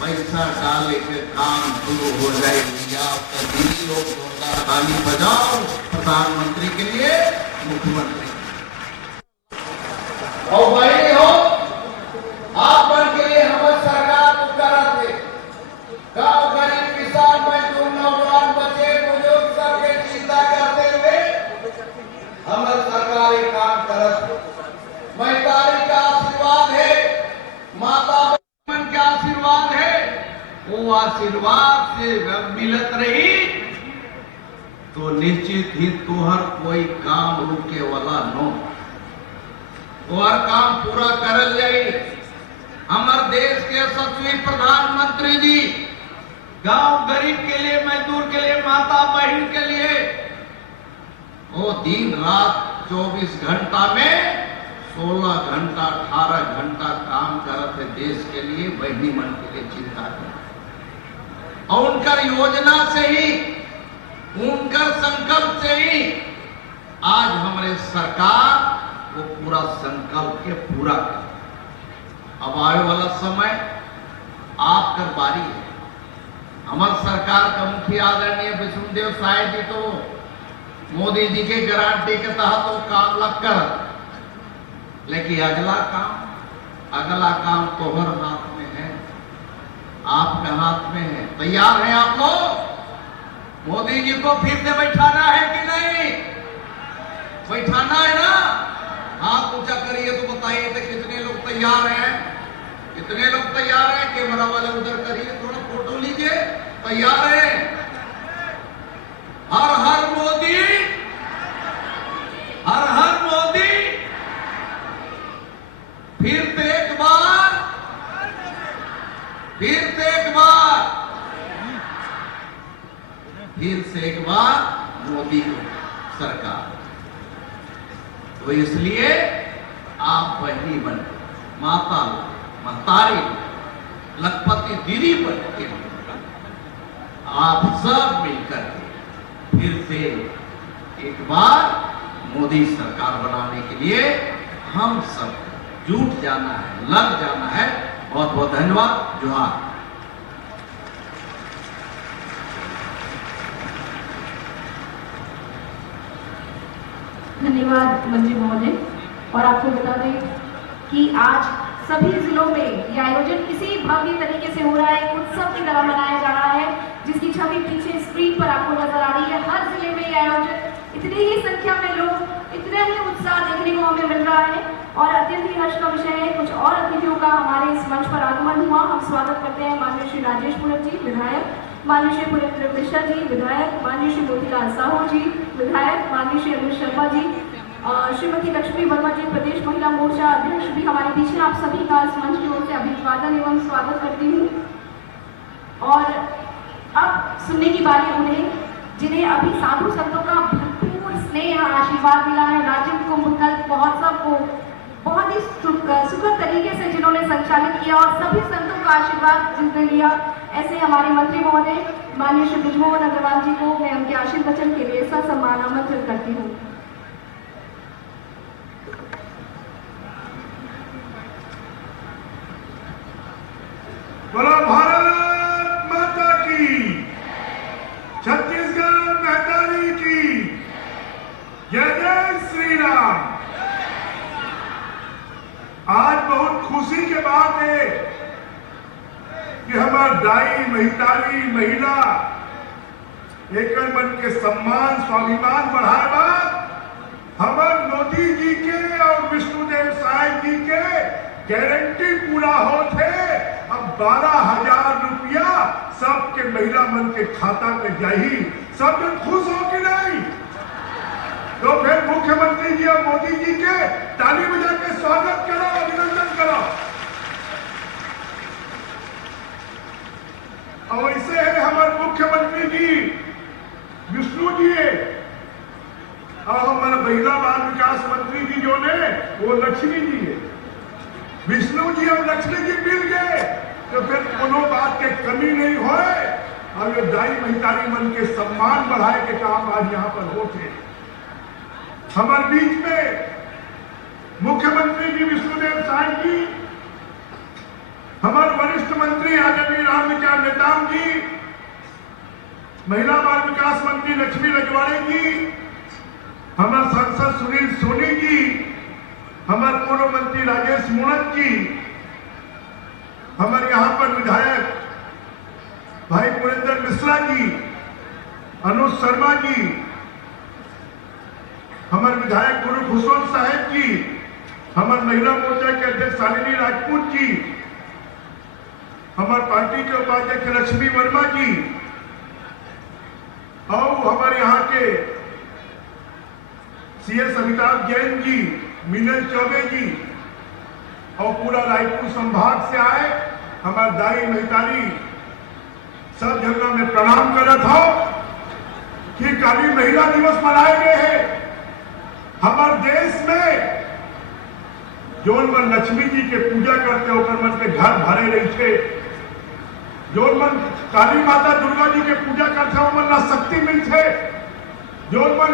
पैसा डाले के काम शुरू हो जाएगी। आपका दीदी लोग जोरदार ताली बजाओ प्रधानमंत्री के लिए, मुख्यमंत्री और बहनी हो आप बन के लिए हमारी सरकार को करा थे। गाँव गरीब किसान मजदूर नौजवान बच्चे बुजुर्ग सबके चिंता करते हुए हमारी सरकार एक काम करत। महतारी का आशीर्वाद है, माता बहन का आशीर्वाद है, वो आशीर्वाद से मिलत रही तो निश्चित ही तुहर कोई काम रुके वाला न, तुहर काम पूरा करल जाए। हमारे देश के यशस्वी प्रधानमंत्री जी गांव गरीब के लिए, मजदूर के लिए, माता बहन के लिए वो दिन रात 24 घंटा में 16 घंटा 18 घंटा काम करते देश के लिए, बहनी मन के लिए चिंता कर। और उनकर योजना से ही, उनकर संकल्प से ही आज हमारे सरकार वो पूरा संकल्प के पूरा कर। अब आने वाला समय आपका बारी है। हमारे सरकार का मुखिया आदरणीय विष्णुदेव साय जी तो मोदी जी के गारंटी के तहत वो काम लग कर, लेकिन अगला काम तोहर हाथ में है, आपके हाथ में है। तैयार हैं आप लोग? मोदी जी को फिर से बैठाना है कि नहीं? बैठाना है ना? हाथ ऊंचा करिए तो बताइए तो कितने लोग तैयार हैं? कितने लोग तैयार हैं? कैमरा वाले उधर करिए, थोड़ा फोटो लीजिए। तैयार है? हर हर मोदी, हर हर मोदी। फिर से एक बार, फिर से एक बार, फिर से एक बार मोदी को सरकार। तो इसलिए आप बहनी बन, माता, महतारी, लखपति दीदी बन के आप सब मिलकर के फिर से एक बार मोदी सरकार बनाने के लिए हम सब जुट जाना है, लग जाना है। बहुत बहुत धन्यवाद। जोहार। धन्यवाद मंत्री महोदय। और आपको बता दें कि आज सभी जिलों में ये आयोजन इसी भव्य तरीके से हो रहा है, उत्सव की तरह मनाया जा रहा है, जिसकी छवि पीछे स्क्रीन पर आपको नजर आ रही है। हर जिले में ये आयोजन, इतनी ही संख्या में लोग, इतना ही उत्साह देखने को हमें मिल रहा है। और अत्यंत ही हर्ष का विषय है, कुछ और अतिथियों का हमारे इस मंच पर आगमन हुआ। हम स्वागत करते हैं माननीय श्री राजेश पुरत जी विधायक, माननीय श्री पुरेंद्र मिश्रा जी विधायक, माननीय श्री मोतीलाल साहू जी विधायक, माननीय श्री अमित शर्मा जी, श्रीमती लक्ष्मी वर्मा जी प्रदेश महिला मोर्चा अध्यक्ष भी हमारे बीच हैं। आप सभी का इस मंच की ओर से अभिवादन एवं स्वागत करती हूँ। और अब सुनने की बारी उन्हें, जिन्हें अभी साधु संतों का भरपूर स्नेह आशीर्वाद मिला है। राज्य कुंभ कल्प महोत्सव को बहुत ही सुखद तरीके से जिन्होंने संचालित किया और सभी संतों का आशीर्वाद जिसने लिया, ऐसे हमारे मंत्री महोदय माननीय श्री बृजमोहन अग्रवाल जी को मैं उनके आशीर्वचन के लिए ससम्मान आमंत्रित करती हूँ। बोलो भारत माता की, छत्तीसगढ़ मैदानी की, जय जय श्री राम। आज बहुत खुशी के बात है कि हमार दाई महितारी महिला एक मन के सम्मान स्वाभिमान बढ़ाए बात हमार मोदी जी के और विष्णुदेव साय जी के गारंटी पूरा होते। अब 12,000 रुपया सबके महिला मन के खाता में जाही। सब लोग खुश हो कि नहीं? तो फिर मुख्यमंत्री जी और मोदी जी के ताली बजा के स्वागत करो, अभिनंदन करो। और ऐसे है हमारे मुख्यमंत्री जी विष्णु जी और हमारे महिला बाल विकास मंत्री जी जो ने वो लक्ष्मी जी है। विष्णु जी और लक्ष्मी जी मिल गए तो फिर कोनो बात के कमी नहीं होए। और ये दाई महितारी मन के सम्मान बढ़ाए के काम आज यहाँ पर होते। हमारे बीच में मुख्यमंत्री जी विष्णुदेव साय जी, हमारे वरिष्ठ मंत्री आदरणीय रामविचार नेताम जी, महिला बाल विकास मंत्री लक्ष्मी रजवाड़े जी, हमारे सांसद सुनील सोनी जी, हमारे पूर्व मंत्री राजेश मूणत जी, हमारे यहाँ पर विधायक भाई पुरेंद्र मिश्रा जी, अनुज शर्मा जी, हमारे विधायक गुरु खुशवंत साहेब जी, हमारे महिला मोर्चा के अध्यक्ष शालिनी राजपूत जी, हमारे पार्टी के उपाध्यक्ष लक्ष्मी वर्मा जी, और हमारे यहाँ के सीएस अमिताभ जैन जी, मिलन चौबे जी और पूरा रायपुर संभाग से आए हमारे दाई महितारी सब जगह में प्रणाम करत हो। कि काली महिला दिवस मनाए गए हैं। हमारे देश में जोन मन लक्ष्मी जी के पूजा करते होकर मन के घर भरे रही थे, जोन मन काली माता दुर्गा जी के पूजा करते हो मन ला शक्ति मिलते, जोन मन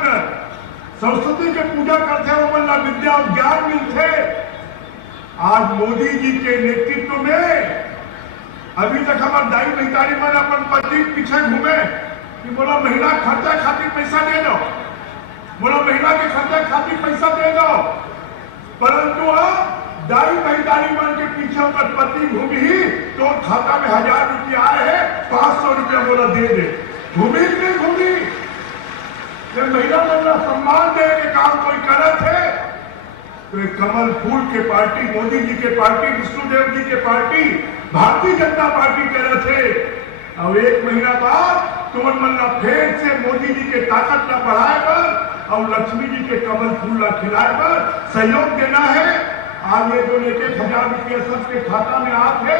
सरस्वती के पूजा करते हो मन ला विद्या और ज्ञान मिलते। आज मोदी जी के नेतृत्व में अभी तक हमारे दाई महितारी मन अपन पति पीछे घूमे कि बोला महिला खर्चा खातिर पैसा दे दो, बोला महिला के खर्चा खातिर पैसा दे दो, परंतु अब दाई महितारी मन के पीछे उनका पति घूमी ही तो खाता में 1000 रुपया आए हैं, 500 रुपया बोला दे दे। घूमी कि नहीं घूमी? जब महिला मन सम्मान देने के काम कोई करे थे तो एक कमल फूल के पार्टी, मोदी जी के पार्टी, विष्णुदेव जी के पार्टी, भारतीय जनता पार्टी कह रहे थे। अब 1 महीना बाद तुमन मन फिर से मोदी जी के ताकत ला बढ़ाए पर और लक्ष्मी जी के कमल फूल ला खिलाए पर सहयोग देना है। आज ये जो 1,000 रुपया सबके खाता में आते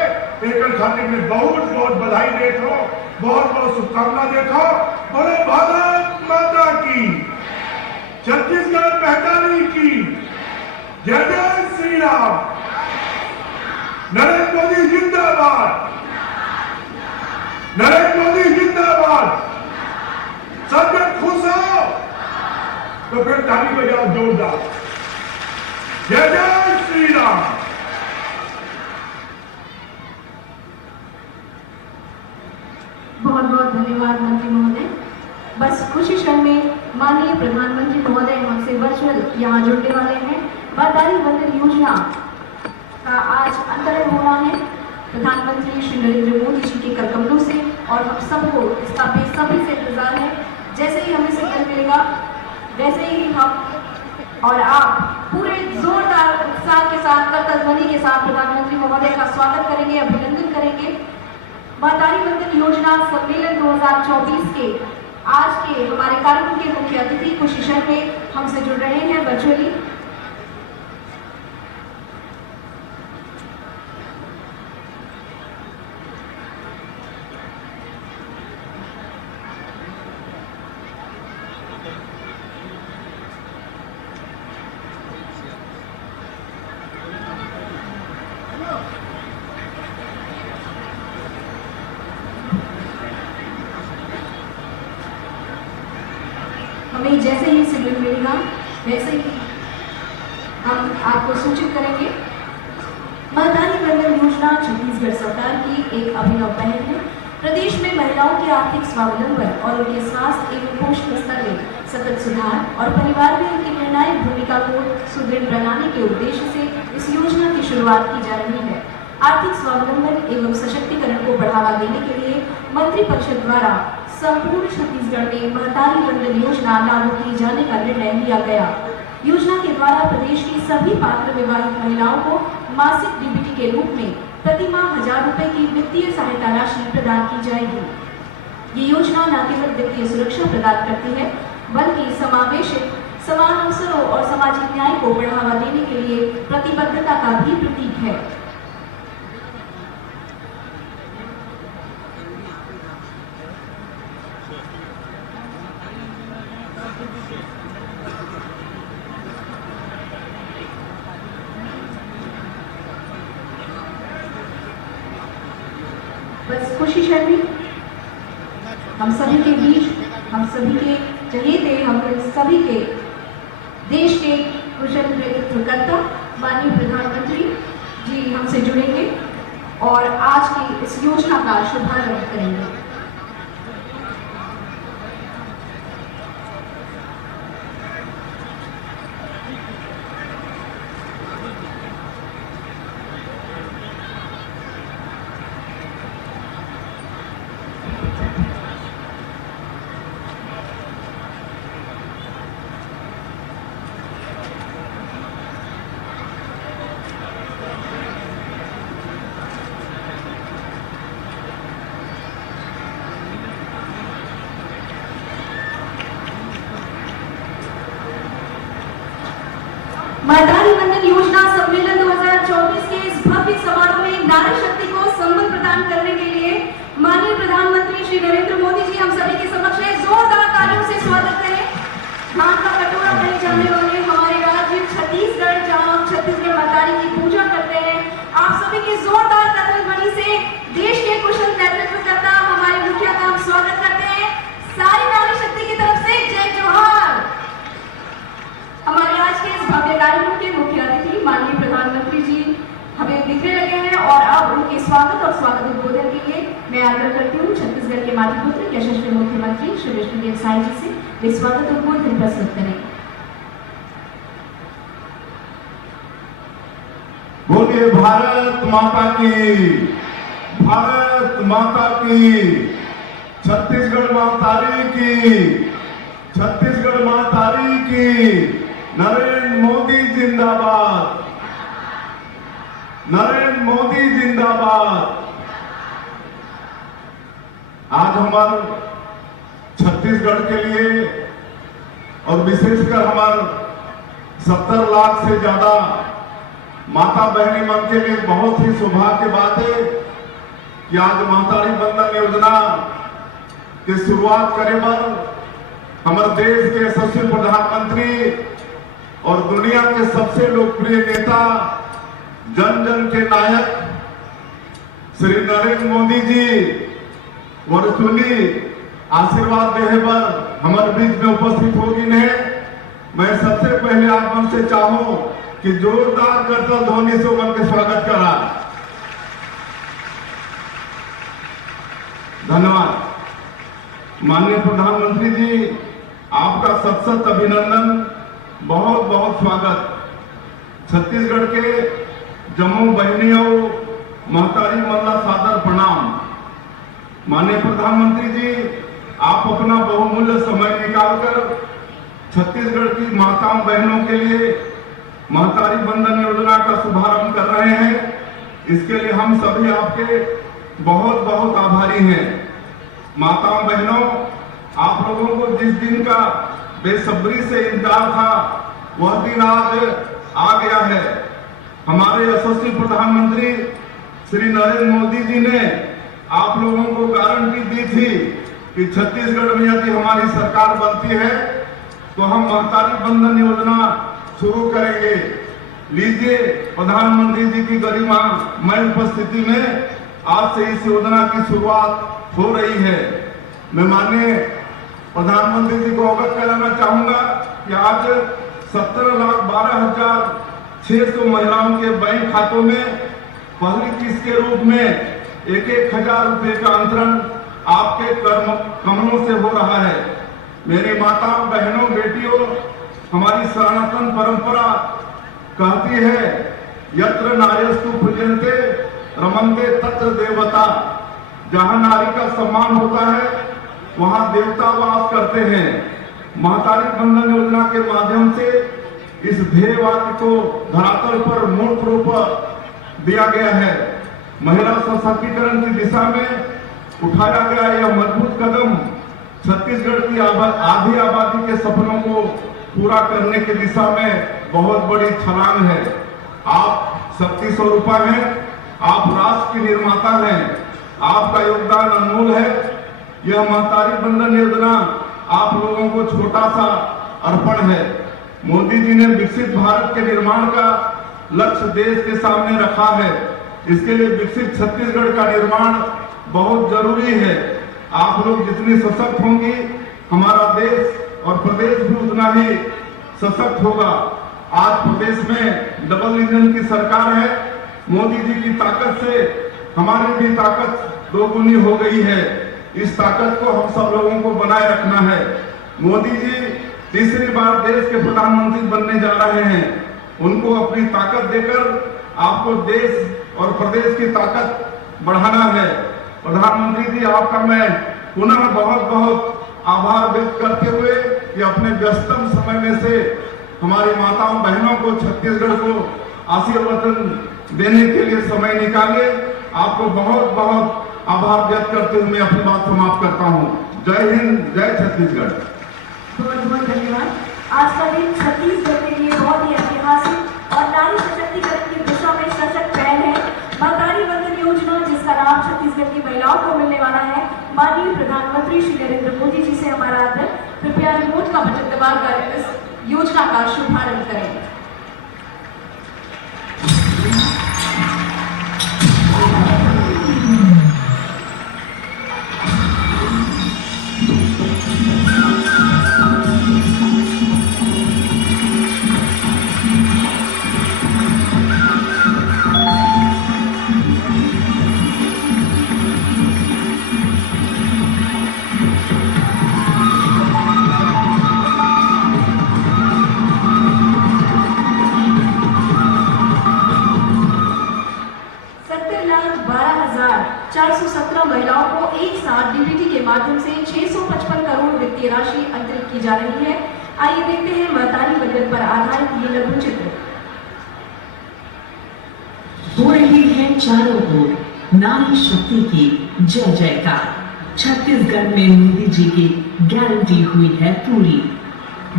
एक खाते में बहुत बहुत बधाई देते हो, बहुत बहुत शुभकामना देते हो। बोले भारत माता की, छत्तीसगढ़ महतारी की जय जय श्री राम। नरेंद्र मोदी जिंदाबाद, नरेंद्र मोदी जिंदाबाद। सब जब खुश हो तो फिर ताली बजाओ जोरदार, जय जय श्री राम। बहुत बहुत धन्यवाद मंत्री महोदय। बस कुछ ही क्षण में माननीय प्रधानमंत्री महोदय हमसे वर्चुअल यहाँ जुड़ने वाले हैं। महतारी वंदन योजना का आज अंतरण होना है प्रधानमंत्री श्री नरेंद्र मोदी जी के कर कमलों से, और हम सबको इसका बेसब्री से इंतजार है। जैसे ही हमें सिग्नल मिलेगा वैसे ही हम और आप पूरे जोरदार उत्साह के साथ, करतल ध्वनि के साथ प्रधानमंत्री महोदय का स्वागत करेंगे, अभिनंदन करेंगे। महतारी वंदन योजना सम्मेलन 2024 के आज के हमारे कार्यक्रम के मुख्य अतिथि कुछ क्षण में हमसे जुड़ रहे हैं वर्चुअली। हमें जैसे ही सिग्नल मिलेगा वैसे ही हम आपको सूचित करेंगे। महतारी वंदन योजना छत्तीसगढ़ सरकार की एक अभिनव पहल है। प्रदेश में महिलाओं के आर्थिक स्वावलंबन और उनके स्वास्थ्य एवं पोषण स्तर में सतत सुधार और परिवार में उनकी निर्णायक भूमिका को सुदृढ़ बनाने के उद्देश्य से इस योजना की शुरुआत की जा रही है। आर्थिक स्वावलंबन एवं सशक्तिकरण को बढ़ावा देने के लिए मंत्रिपरिषद द्वारा संपूर्ण छत्तीसगढ़ में महतारी वंदन योजना लागू किए जाने का निर्णय लिया गया। योजना के द्वारा प्रदेश की सभी पात्र विवाहित महिलाओं को मासिक डीबीटी के रूप में प्रति माह 1000 रुपए की वित्तीय सहायता राशि प्रदान की जाएगी। ये योजना न केवल वित्तीय सुरक्षा प्रदान करती है बल्कि समावेशित, समान अवसरों और सामाजिक न्याय को बढ़ावा देने के लिए प्रतिबद्धता का भी प्रतीक है। बस खुशी शर्मी हम सभी के बीच, हम सभी के चहेते, हम सभी के देश के कुशल नेतृत्वकर्ता माननीय प्रधानमंत्री जी हमसे जुड़ेंगे और आज की इस योजना का शुभारंभ करेंगे। महतारी वंदन योजना सम्मेलन 2024 के इस भव्य समारोह में नारी शक्ति को संबल प्रदान करने के लिए माननीय प्रधानमंत्री श्री नरेंद्र मोदी जी हम सभी के समक्ष जोरदार तालियों से स्वागत करें। धान का कटोरा बने जाने वाले हमारे राज्य छत्तीसगढ़, जहां हम छत्तीसगढ़ महतारी की पूजा करते हैं। आप सभी के जोरदार कदम ध्वनि से देश के कुशल नेतृत्व करता हमारे मुखिया का हम स्वागत करते हैं। सारी नारी शक्ति की तरफ से जय जोहार। हमारे आज के इस भव्य कार्यक्रम के मुख्य अतिथि माननीय प्रधानमंत्री जी हमें दिखने लगे हैं और अब उनके स्वागत और स्वागत उद्बोधन के लिए मैं आग्रह करती हूँ छत्तीसगढ़ के माटी पुत्र यशस्वी मुख्यमंत्री श्री विष्णुदेव साई जी से वे स्वागत उद्बोधन प्रस्तुत करें। बोलिए भारत माता की, भारत माता की, छत्तीसगढ़ महतारी की, छत्तीसगढ़ महतारी की। नरेंद्र मोदी जिंदाबाद, नरेंद्र मोदी जिंदाबाद। आज हमारे छत्तीसगढ़ के लिए और विशेषकर हमारे 70 लाख से ज्यादा माता बहनी मन के लिए बहुत ही सौभाग्य की बात है कि आज महतारी बंधन योजना की शुरुआत करे पर हमारे देश के यशस्वी प्रधानमंत्री और दुनिया के सबसे लोकप्रिय नेता, जन जन के नायक श्री नरेंद्र मोदी जी वर्चुअली आशीर्वाद देने पर हमारे बीच में उपस्थित होगी ने। मैं सबसे पहले आप मन से चाहूं कि जोरदार करतल ध्वनि से उनके स्वागत करा। धन्यवाद। माननीय प्रधानमंत्री जी, आपका सत सत अभिनंदन, बहुत बहुत स्वागत। छत्तीसगढ़ के जम्मू बहनियों महतारी मल्ला सादर प्रणाम। माननीय प्रधानमंत्री जी, आप अपना बहुमूल्य समय निकालकर छत्तीसगढ़ की माताओं बहनों के लिए महतारी बंधन योजना का शुभारंभ कर रहे हैं। इसके लिए हम सभी आपके बहुत बहुत आभारी हैं। माताओं बहनों, आप लोगों को जिस दिन का बेसब्री से इंतजार था वह दिन आज आ गया है। हमारे यशस्वी प्रधानमंत्री श्री नरेंद्र मोदी जी ने आप लोगों को गारंटी दी थी कि छत्तीसगढ़ में यदि हमारी सरकार बनती है तो हम महतारी बंधन योजना शुरू करेंगे। लीजिए, प्रधानमंत्री जी की गरिमामय उपस्थिति में आज से इस योजना की शुरुआत हो रही है। मैं माननीय प्रधानमंत्री जी को अवगत कराना चाहूंगा कि आज 17,12,600 महिलाओं के बैंक खातों में पहली किस्त के रूप में 1,000 रुपए का अंतरण आपके कमलों से हो रहा है। मेरी माताओं, बहनों, बेटियों, हमारी सनातन परंपरा कहती है यत्र नार्यस्तु पूज्यन्ते रमन्ते तत्र देवता। जहां नारी का सम्मान होता है वहां देवता वास करते हैं। महतारी बंधन योजना के माध्यम से इस ध्येय वाक्य को धरातल पर मूर्त रूप दिया गया है। महिला सशक्तिकरण की दिशा में उठाया गया यह मजबूत कदम छत्तीसगढ़ की आधी आबादी के सपनों को पूरा करने की दिशा में बहुत बड़ी छलांग है। आप शक्ति स्वरूपा हैं, आप राष्ट्र की निर्माता हैं, आपका योगदान अनमोल है। यह महतारी बंधन योजना आप लोगों को छोटा सा अर्पण है। मोदी जी ने विकसित भारत के निर्माण का लक्ष्य देश के सामने रखा है। इसके लिए विकसित छत्तीसगढ़ का निर्माण बहुत जरूरी है। आप लोग जितनी सशक्त होंगी, हमारा देश और प्रदेश भी उतना ही सशक्त होगा। आज प्रदेश में डबल इंजन की सरकार है। मोदी जी की ताकत से हमारी भी ताकत दोगुनी हो गई है। इस ताकत को हम सब लोगों को बनाए रखना है। मोदी जी तीसरी बार देश के प्रधानमंत्री बनने जा रहे हैं। उनको अपनी ताकत देकर आपको देश और प्रदेश की ताकत बढ़ाना है। प्रधानमंत्री जी, आपका मैं पुनः बहुत बहुत आभार व्यक्त करते हुए कि अपने व्यस्तम समय में से हमारी माताओं बहनों को छत्तीसगढ़ को आशीर्वाद देने के लिए समय निकाले। आपको बहुत बहुत आभार व्यक्त करते हुए मैं अपनी बात समाप्त करता हूँ। जय हिंद, जय छत्तीसगढ़। बहुत बहुत धन्यवाद। आज का दिन छत्तीसगढ़ के लिए बहुत ही ऐतिहासिक और नारी सशक्तिकरण की दिशा में सशक्त पहल है। महतारी बंधन योजना, जिसका लाभ छत्तीसगढ़ की महिलाओं को मिलने वाला है। माननीय प्रधानमंत्री श्री नरेंद्र मोदी जी से हमारा आदर। कृपया रिमोट का बटन दबाकर इस योजना का शुभारंभ करें। महिलाओं को एक साथ डीबीटी के माध्यम से 655 करोड़ वित्तीय राशि अंतरित की जा रही है। आइए देखते हैं महतारी वंदन पर आधारित ये लघु चित्र। हो रही है चारों ओर नारी शक्ति की जय जयकार। छत्तीसगढ़ में मोदी जी की गारंटी हुई है पूरी।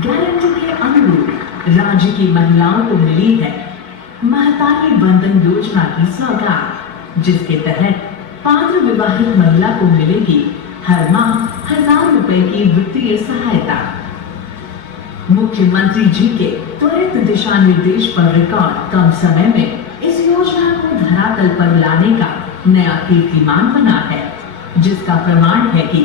गारंटी के अनुरूप राज्य की महिलाओं को मिली है महतारी वंदन योजना की सौगात, जिसके तहत पात्र विवाहित महिला को मिलेगी हर माह 1000 रुपए की वित्तीय सहायता। मुख्यमंत्री जी के त्वरित दिशा निर्देश पर रिकॉर्ड कम समय में इस योजना को धरातल पर लाने का नया कीर्तिमान बना है, जिसका प्रमाण है कि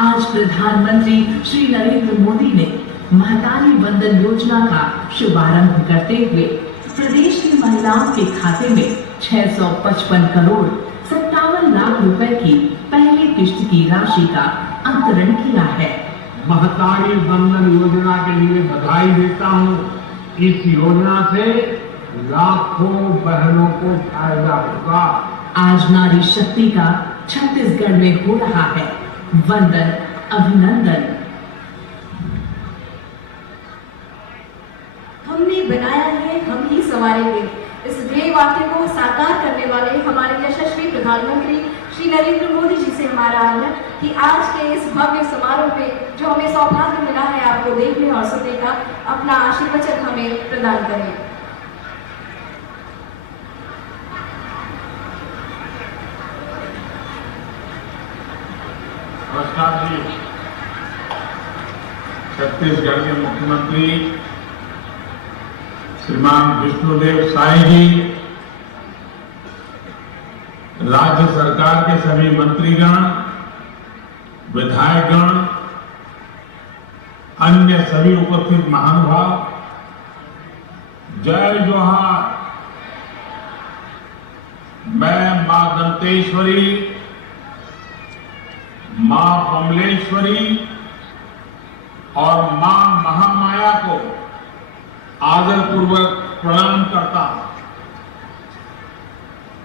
आज प्रधानमंत्री श्री नरेंद्र मोदी ने महतारी वंदन योजना का शुभारंभ करते हुए प्रदेश की महिलाओं के खाते में 655 करोड़ 57 लाख रुपए की पहली किश्त की राशि का अंतरण किया है। महतारी वंदन योजना के लिए बधाई देता हूँ। इस योजना से लाखों बहनों को फायदा होगा। आज नारी शक्ति का छत्तीसगढ़ में हो रहा है वंदन, अभिनंदन। हमने बनाया है, हम ही संवारेंगे। इस ध्येय वाक्य को साकार करने वाले हमारे यशस्वी प्रधानमंत्री श्री नरेंद्र मोदी जी से हमारा आग्रह कि आज के इस भव्य समारोह में जो हमें सौभाग्य मिला है आपको देखने और सुनने का, अपना आशीर्वचन हमें प्रदान करें। नमस्कार जी। छत्तीसगढ़ के मुख्यमंत्री श्रीमान विष्णुदेव साय जी, राज्य सरकार के सभी मंत्रीगण, विधायकगण, अन्य सभी उपस्थित महानुभाव, जय जोहार। मैं मां दंतेश्वरी, मां कमलेश्वरी और मां महामाया को आदरपूर्वक प्रणाम करता हूं।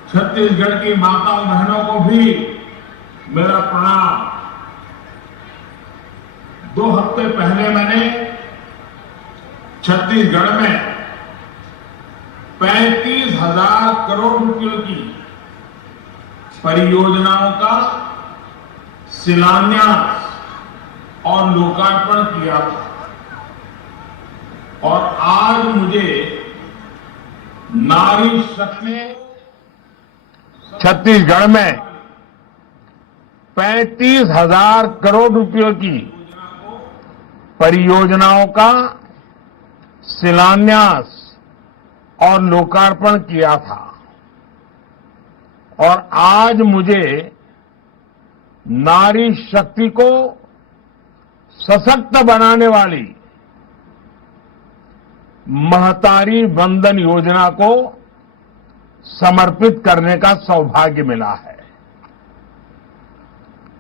छत्तीसगढ़ की माताओं बहनों को भी मेरा प्रणाम। 2 हफ्ते पहले मैंने छत्तीसगढ़ में 35,000 करोड़ रुपयों की परियोजनाओं का शिलान्यास और लोकार्पण किया था, और आज मुझे नारी शक्ति छत्तीसगढ़ में 35,000 करोड़ रुपयों की परियोजनाओं का शिलान्यास और लोकार्पण किया था, और आज मुझे नारी शक्ति को सशक्त बनाने वाली महतारी वंदन योजना को समर्पित करने का सौभाग्य मिला है।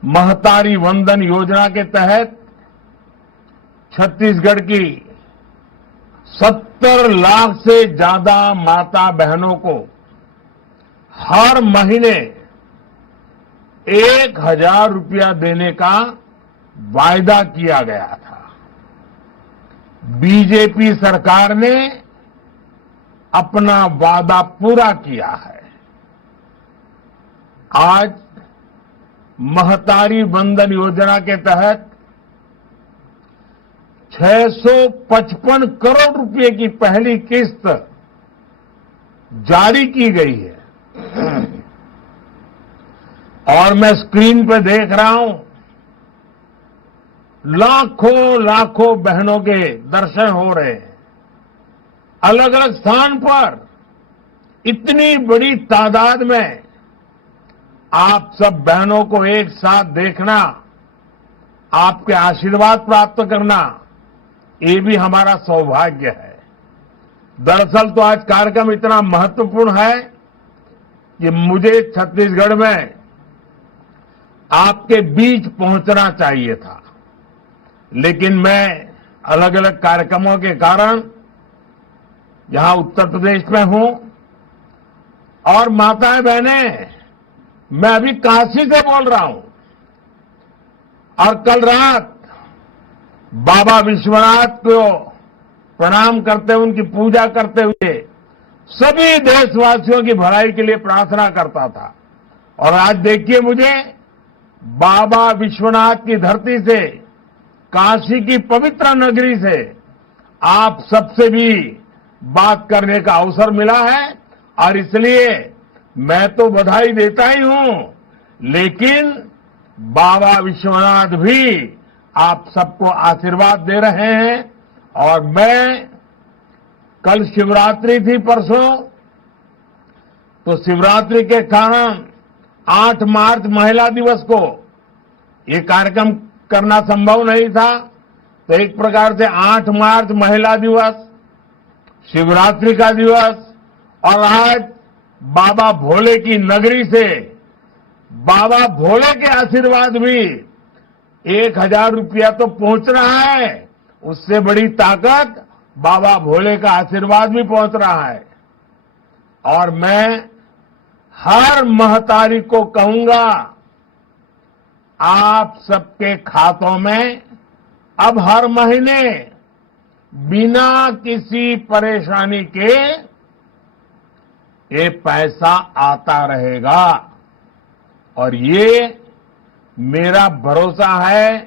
महतारी वंदन योजना के तहत छत्तीसगढ़ की 70 लाख से ज्यादा माता बहनों को हर महीने 1,000 रुपया देने का वायदा किया गया था। बीजेपी सरकार ने अपना वादा पूरा किया है। आज महतारी वंदन योजना के तहत 655 करोड़ रुपए की पहली किस्त जारी की गई है, और मैं स्क्रीन पर देख रहा हूं लाखों लाखों बहनों के दर्शन हो रहे हैं। अलग अलग स्थान पर इतनी बड़ी तादाद में आप सब बहनों को एक साथ देखना, आपके आशीर्वाद प्राप्त करना, ये भी हमारा सौभाग्य है। दरअसल तो आज कार्यक्रम इतना महत्वपूर्ण है कि मुझे छत्तीसगढ़ में आपके बीच पहुंचना चाहिए था, लेकिन मैं अलग अलग कार्यक्रमों के कारण यहां उत्तर प्रदेश में हूं। और माताएं बहनें, मैं अभी काशी से बोल रहा हूं और कल रात बाबा विश्वनाथ को प्रणाम करते हुए, उनकी पूजा करते हुए सभी देशवासियों की भलाई के लिए प्रार्थना करता था। और आज देखिए, मुझे बाबा विश्वनाथ की धरती से, काशी की पवित्र नगरी से आप सबसे भी बात करने का अवसर मिला है। और इसलिए मैं तो बधाई देता ही हूं, लेकिन बाबा विश्वनाथ भी आप सबको आशीर्वाद दे रहे हैं। और मैं, कल शिवरात्रि थी परसों, तो शिवरात्रि के कारण 8 मार्च महिला दिवस को ये कार्यक्रम करना संभव नहीं था। तो एक प्रकार से 8 मार्च महिला दिवस, शिवरात्रि का दिवस, और आज बाबा भोले की नगरी से बाबा भोले के आशीर्वाद भी 1000 रुपया तो पहुंच रहा है, उससे बड़ी ताकत बाबा भोले का आशीर्वाद भी पहुंच रहा है। और मैं हर महतारी को कहूंगा, आप सबके खातों में अब हर महीने बिना किसी परेशानी के ये पैसा आता रहेगा। और ये मेरा भरोसा है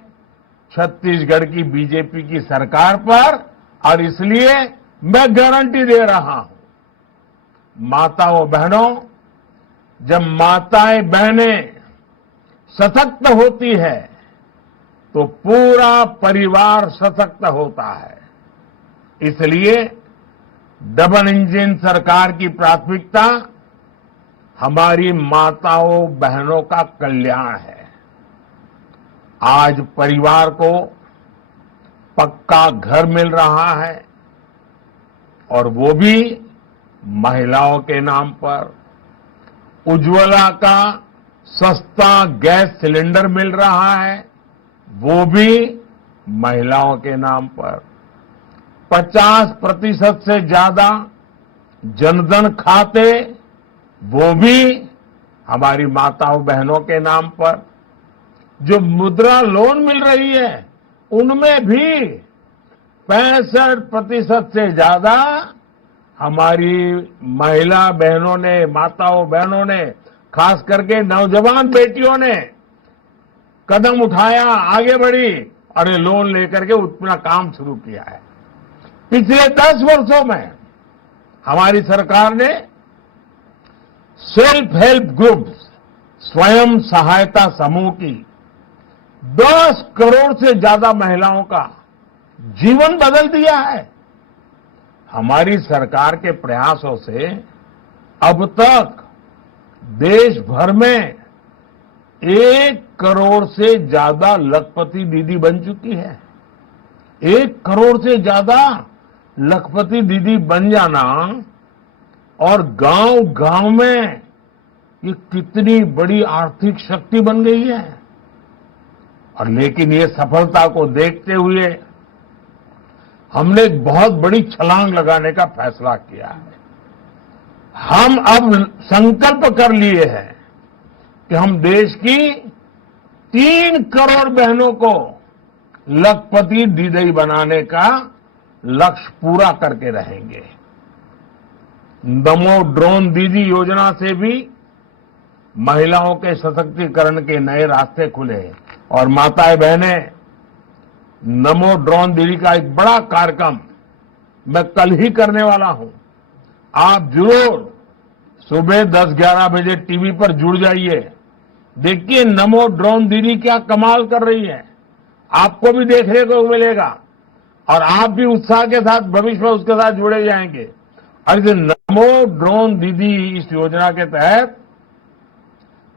छत्तीसगढ़ की बीजेपी की सरकार पर, और इसलिए मैं गारंटी दे रहा हूं। माताओं बहनों, जब माताएं बहनें सशक्त होती है तो पूरा परिवार सशक्त होता है। इसलिए डबल इंजन सरकार की प्राथमिकता हमारी माताओं बहनों का कल्याण है। आज परिवार को पक्का घर मिल रहा है, और वो भी महिलाओं के नाम पर। उज्ज्वला का सस्ता गैस सिलेंडर मिल रहा है, वो भी महिलाओं के नाम पर। 50% से ज्यादा जनधन खाते, वो भी हमारी माताओं बहनों के नाम पर। जो मुद्रा लोन मिल रही है, उनमें भी 65% से ज्यादा हमारी महिला बहनों ने, माताओं बहनों ने, खास करके नौजवान बेटियों ने कदम उठाया, आगे बढ़ी और ये लोन लेकर के अपना काम शुरू किया है। पिछले 10 वर्षों में हमारी सरकार ने सेल्फ हेल्प ग्रुप्स, स्वयं सहायता समूह की 10 करोड़ से ज्यादा महिलाओं का जीवन बदल दिया है। हमारी सरकार के प्रयासों से अब तक देश भर में 1 करोड़ से ज्यादा लखपति दीदी बन चुकी है। 1 करोड़ से ज्यादा लखपति दीदी बन जाना, और गांव-गांव में ये कितनी बड़ी आर्थिक शक्ति बन गई है। और लेकिन ये सफलता को देखते हुए हमने एक बहुत बड़ी छलांग लगाने का फैसला किया है। हम अब संकल्प कर लिए हैं कि हम देश की 3 करोड़ बहनों को लखपति दीदी बनाने का लक्ष्य पूरा करके रहेंगे। नमो ड्रोन दीदी योजना से भी महिलाओं के सशक्तिकरण के नए रास्ते खुले। और माताएं बहनें, नमो ड्रोन दीदी का एक बड़ा कार्यक्रम मैं कल ही करने वाला हूं। आप जरूर सुबह 10-11 बजे टीवी पर जुड़ जाइए। देखिए नमो ड्रोन दीदी क्या कमाल कर रही है। आपको भी देखने को मिलेगा और आप भी उत्साह के साथ भविष्य में उसके साथ जुड़े जाएंगे। और इस नमो ड्रोन दीदी इस योजना के तहत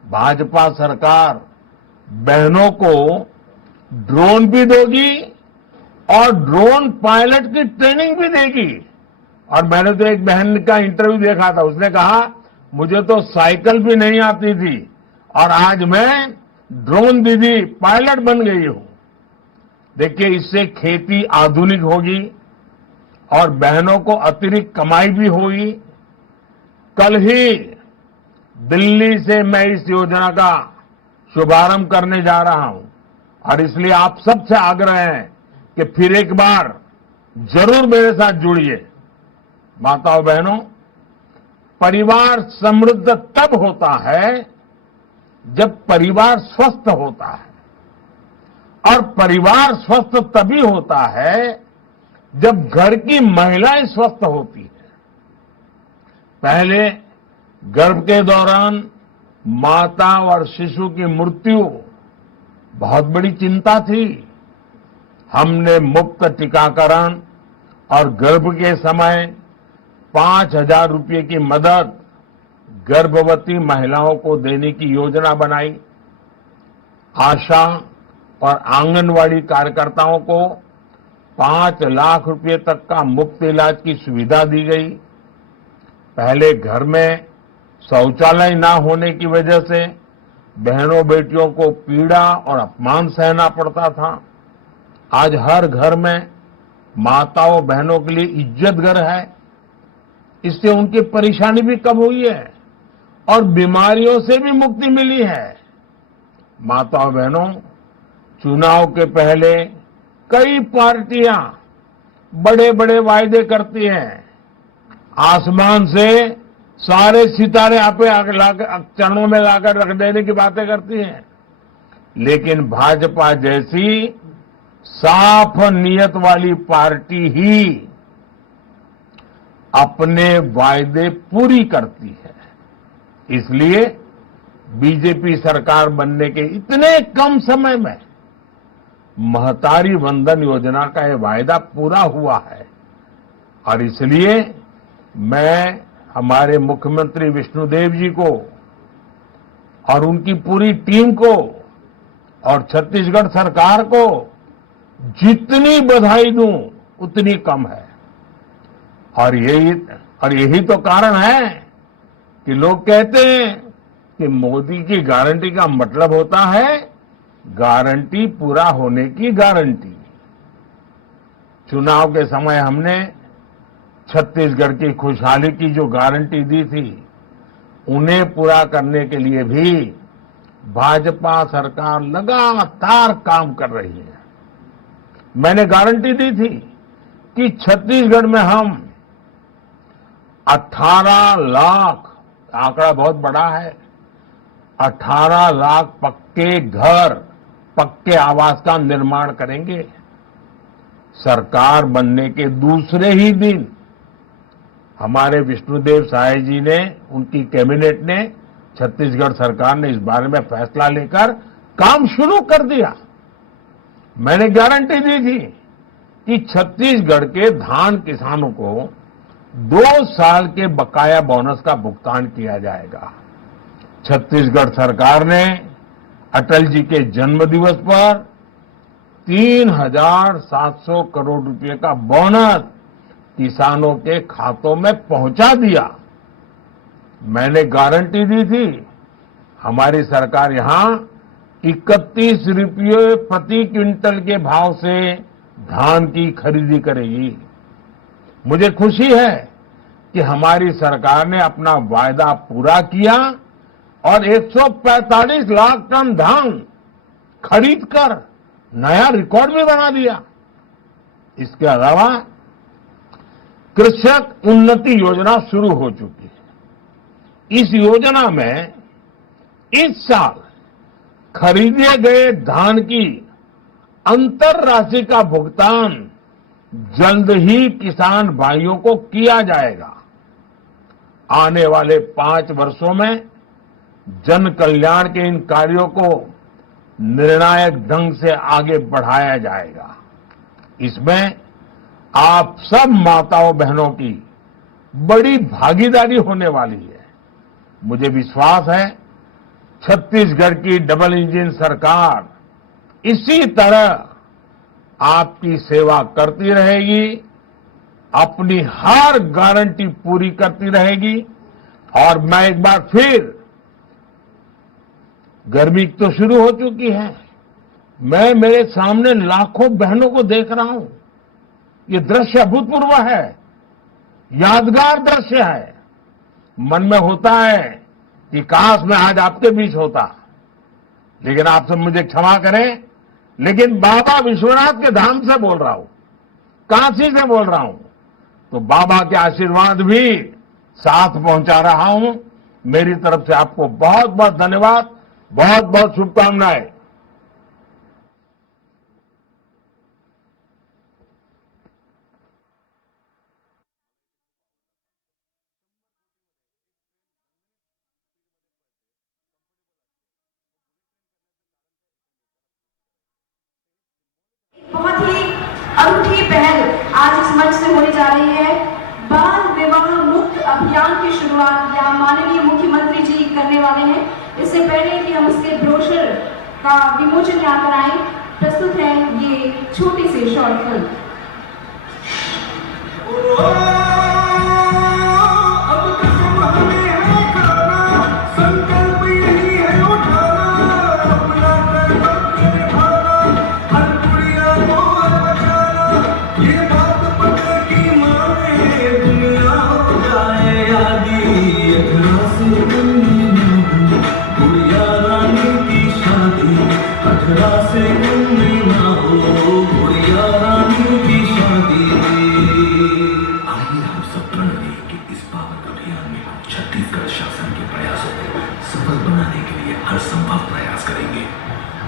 भाजपा सरकार बहनों को ड्रोन भी देगी और ड्रोन पायलट की ट्रेनिंग भी देगी। और मैंने तो एक बहन का इंटरव्यू देखा था, उसने कहा मुझे तो साइकिल भी नहीं आती थी और आज मैं ड्रोन दीदी पायलट बन गई हूं। देखिए, इससे खेती आधुनिक होगी और बहनों को अतिरिक्त कमाई भी होगी। कल ही दिल्ली से मैं इस योजना का शुभारंभ करने जा रहा हूं और इसलिए आप सबसे आग्रह है कि फिर एक बार जरूर मेरे साथ जुड़िए। माताओं बहनों, परिवार समृद्ध तब होता है जब परिवार स्वस्थ होता है और परिवार स्वस्थ तभी होता है जब घर की महिलाएं स्वस्थ होती है। पहले गर्भ के दौरान माता और शिशु की मृत्यु बहुत बड़ी चिंता थी। हमने मुफ्त टीकाकरण और गर्भ के समय 5,000 रुपये की मदद गर्भवती महिलाओं को देने की योजना बनाई। आशा और आंगनवाड़ी कार्यकर्ताओं को 5 लाख रुपए तक का मुफ्त इलाज की सुविधा दी गई। पहले घर में शौचालय न होने की वजह से बहनों बेटियों को पीड़ा और अपमान सहना पड़ता था। आज हर घर में माताओं बहनों के लिए इज्जत घर है। इससे उनकी परेशानी भी कम हुई है और बीमारियों से भी मुक्ति मिली है। माताओं बहनों, चुनाव के पहले कई पार्टियां बड़े बड़े वायदे करती हैं। आसमान से सारे सितारे आपे चरणों में लाकर रख देने की बातें करती हैं, लेकिन भाजपा जैसी साफ नियत वाली पार्टी ही अपने वायदे पूरी करती है। इसलिए बीजेपी सरकार बनने के इतने कम समय में महतारी वंदन योजना का यह वायदा पूरा हुआ है और इसलिए मैं हमारे मुख्यमंत्री विष्णुदेव जी को और उनकी पूरी टीम को और छत्तीसगढ़ सरकार को जितनी बधाई दूं उतनी कम है। और यही तो कारण है कि लोग कहते हैं कि मोदी की गारंटी का मतलब होता है गारंटी पूरा होने की गारंटी। चुनाव के समय हमने छत्तीसगढ़ की खुशहाली की जो गारंटी दी थी, उन्हें पूरा करने के लिए भी भाजपा सरकार लगातार काम कर रही है। मैंने गारंटी दी थी कि छत्तीसगढ़ में हम 18 लाख, आंकड़ा बहुत बड़ा है, 18 लाख पक्के घर, पक्के आवास का निर्माण करेंगे। सरकार बनने के दूसरे ही दिन हमारे विष्णुदेव साय जी ने, उनकी कैबिनेट ने, छत्तीसगढ़ सरकार ने इस बारे में फैसला लेकर काम शुरू कर दिया। मैंने गारंटी दी थी कि छत्तीसगढ़ के धान किसानों को 2 साल के बकाया बोनस का भुगतान किया जाएगा। छत्तीसगढ़ सरकार ने अटल जी के जन्मदिवस पर 3,700 करोड़ रुपए का बोनस किसानों के खातों में पहुंचा दिया। मैंने गारंटी दी थी हमारी सरकार यहां 31 रुपये प्रति क्विंटल के भाव से धान की खरीदी करेगी। मुझे खुशी है कि हमारी सरकार ने अपना वायदा पूरा किया और 145 लाख टन धान खरीदकर नया रिकॉर्ड भी बना दिया। इसके अलावा कृषक उन्नति योजना शुरू हो चुकी है। इस योजना में इस साल खरीदे गए धान की अंतर राशि का भुगतान जल्द ही किसान भाइयों को किया जाएगा। आने वाले 5 वर्षों में जन कल्याण के इन कार्यों को निर्णायक ढंग से आगे बढ़ाया जाएगा। इसमें आप सब माताओं बहनों की बड़ी भागीदारी होने वाली है। मुझे विश्वास है छत्तीसगढ़ की डबल इंजन सरकार इसी तरह आपकी सेवा करती रहेगी, अपनी हर गारंटी पूरी करती रहेगी। और मैं एक बार फिर, गर्मी तो शुरू हो चुकी है, मैं मेरे सामने लाखों बहनों को देख रहा हूं। ये दृश्य अभूतपूर्व है, यादगार दृश्य है। मन में होता है कि काश मैं आज आपके बीच होता, लेकिन आप सब मुझे क्षमा करें, लेकिन बाबा विश्वनाथ के धाम से बोल रहा हूं, काशी से बोल रहा हूं, तो बाबा के आशीर्वाद भी साथ पहुंचा रहा हूं। मेरी तरफ से आपको बहुत बहुत धन्यवाद, बहुत बहुत शुभकामनाएं। बहुत ही अनूठी पहल आज इस मंच से होने जा रही है। बाल विवाह मुक्त अभियान की शुरुआत यहाँ माननीय मुख्यमंत्री जी करने वाले हैं। इससे पहले कि हम इसके ब्रोशर का विमोचन यहाँ कराएं, प्रस्तुत है ये छोटी सी शॉर्ट फिल्म। छत्तीसगढ़ शासन के प्रयासों को सफल बनाने के लिए हर संभव प्रयास करेंगे।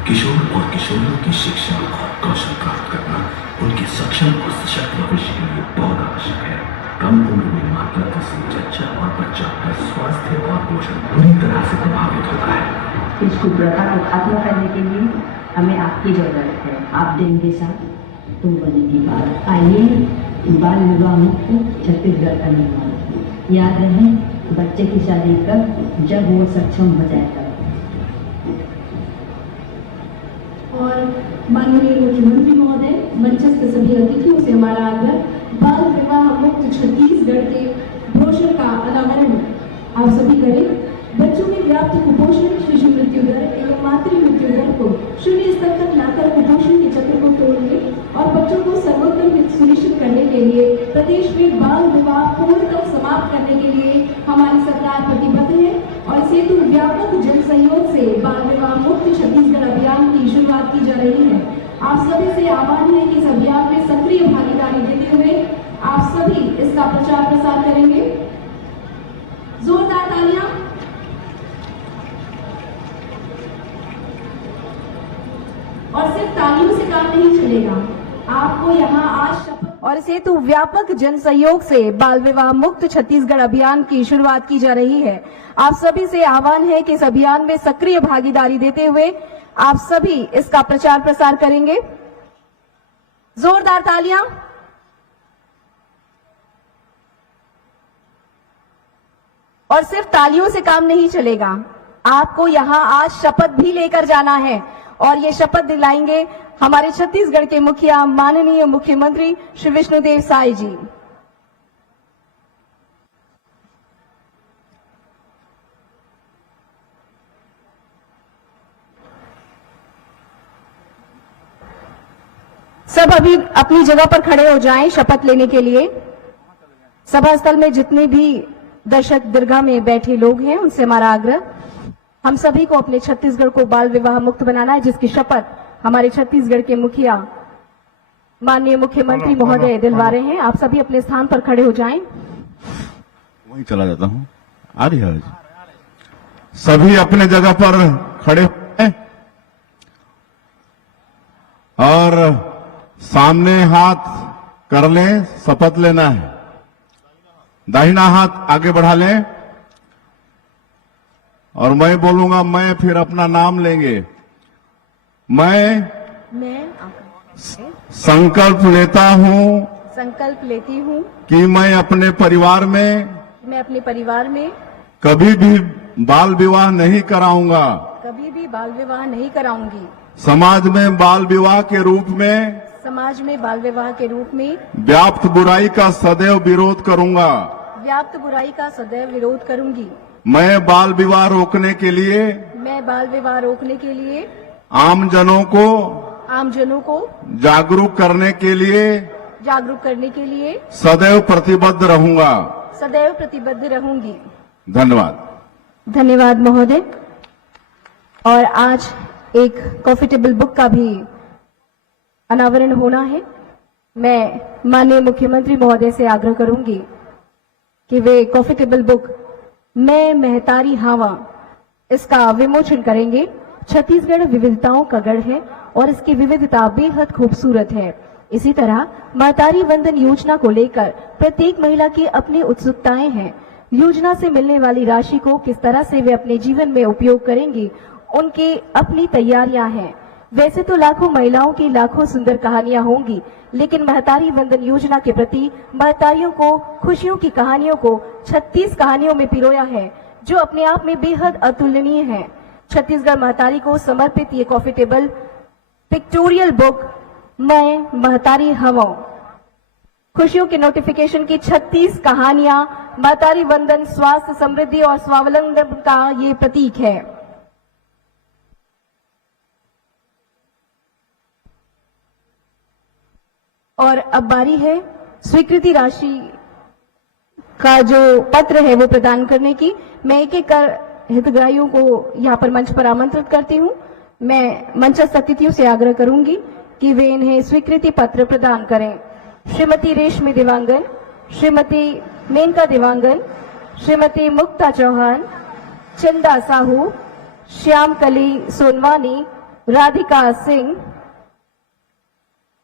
किशोर और किशोरियों की शिक्षा और कौशल प्राप्त करना उनके सक्षम और सशक्त भविष्य के लिए बहुत आवश्यक है। कम उम्र में मातृत्व से जच्चा और बच्चा का स्वास्थ्य और पोषण बुरी तरह से प्रभावित होता है। इस कुप्रथा को खत्म करने के लिए हमें आपकी जरूरत है। आप दिन के साथ तुम बनेगी बात। आइए बाल विवाह मुक्त छत्तीसगढ़ का निर्माण। याद रहे, बच्चे की शादी कब, जब वो सक्षम हो जाएगा। और माननीय मुख्यमंत्री महोदय, मंचस्थ सभी अतिथियों से हमारा आग्रह, बाल विवाह मुक्त छत्तीसगढ़ के ब्रोशर का अनावरण आप सभी करें। बच्चों में व्याप्त कुपोषण, शिशु मृत्यु दर एवं मातृ मृत्यु दर को शून्य स्तर तक लाकर कुपोषण के चक्र को तोड़ने और बच्चों को सर्वोत्तम हित सुनिश्चित करने के लिए प्रदेश में बाल विवाह पूर्णतः समाप्त करने के लिए हमारी सरकार प्रतिबद्ध है। और इस हेतु व्यापक जन सहयोग से बाल विवाह मुक्त छत्तीसगढ़ अभियान की शुरुआत की जा रही है। आप सभी से आह्वान है कि इस अभियान में सक्रिय भागीदारी देते हुए आप सभी इसका प्रचार प्रसार करेंगे। जोरदार तालियां। और सिर्फ तालियों से काम नहीं चलेगा, आपको यहाँ आज शपथ। और इस हेतु व्यापक जन सहयोग से बाल विवाह मुक्त छत्तीसगढ़ अभियान की शुरुआत की जा रही है। आप सभी से आह्वान है कि इस अभियान में सक्रिय भागीदारी देते हुए आप सभी इसका प्रचार प्रसार करेंगे। जोरदार तालियां। और सिर्फ तालियों से काम नहीं चलेगा, आपको यहाँ आज शपथ भी लेकर जाना है और ये शपथ दिलाएंगे हमारे छत्तीसगढ़ के मुखिया माननीय मुख्यमंत्री श्री विष्णुदेव साय जी। सब अभी अपनी जगह पर खड़े हो जाएं शपथ लेने के लिए। सभा स्थल में जितने भी दर्शक दीर्घा में बैठे लोग हैं उनसे हमारा आग्रह, हम सभी को अपने छत्तीसगढ़ को बाल विवाह मुक्त बनाना है, जिसकी शपथ हमारे छत्तीसगढ़ के मुखिया माननीय मुख्यमंत्री महोदय दिलवा रहे हैं। आप सभी अपने स्थान पर खड़े हो जाएं। वहीं चला जाता हूं। आ रही है, सभी अपने जगह पर खड़े हैं और सामने हाथ कर लें, शपथ लेना है। दाहिना हाथ आगे बढ़ा लें और मैं बोलूंगा, मैं फिर अपना नाम लेंगे। मैं संकल्प लेता हूँ संकल्प लेती हूँ कि मैं अपने परिवार में कि मैं अपने परिवार में कभी भी बाल विवाह नहीं कराऊंगा। कभी भी बाल विवाह नहीं कराऊंगी। समाज में बाल विवाह के रूप में समाज में बाल विवाह के रूप में व्याप्त बुराई का सदैव विरोध करूंगा। व्याप्त बुराई का सदैव विरोध करूंगी। मैं बाल विवाह रोकने के लिए मैं बाल विवाह रोकने के लिए आम जनों को जागरूक करने के लिए सदैव प्रतिबद्ध रहूंगा। सदैव प्रतिबद्ध रहूंगी। धन्यवाद। धन्यवाद महोदय। और आज एक कॉफी टेबल बुक का भी अनावरण होना है। मैं माननीय मुख्यमंत्री महोदय से आग्रह करूंगी कि वे कॉफी टेबल बुक मैं महतारी हावा इसका विमोचन करेंगे। छत्तीसगढ़ विविधताओं का गढ़ है और इसकी विविधता बेहद खूबसूरत है। इसी तरह महतारी वंदन योजना को लेकर प्रत्येक महिला की अपनी उत्सुकताएं हैं। योजना से मिलने वाली राशि को किस तरह से वे अपने जीवन में उपयोग करेंगी, उनकी अपनी तैयारियां हैं। वैसे तो लाखों महिलाओं की लाखों सुंदर कहानियां होंगी, लेकिन महतारी वंदन योजना के प्रति महतारियों को खुशियों की कहानियों को 36 कहानियों में पिरोया है, जो अपने आप में बेहद अतुलनीय है। छत्तीसगढ़ महतारी को समर्पित ये कॉफी टेबल पिक्टोरियल बुक मैं महतारी हवा खुशियों के नोटिफिकेशन की 36 कहानियां महतारी वंदन स्वास्थ्य, समृद्धि और स्वावलंबन का ये प्रतीक है। और अब बारी है स्वीकृति राशि का जो पत्र है वो प्रदान करने की। मैं एक एक कर हितग्राहियों को यहाँ पर मंच पर आमंत्रित करती हूँ। मैं मंचस्थ अतिथियों से आग्रह करूंगी कि वे इन्हें स्वीकृति पत्र प्रदान करें। श्रीमती रेशमी देवांगन, श्रीमती मेनका देवांगन, श्रीमती मुक्ता चौहान, चंदा साहू, श्यामकली सोनवानी, राधिका सिंह,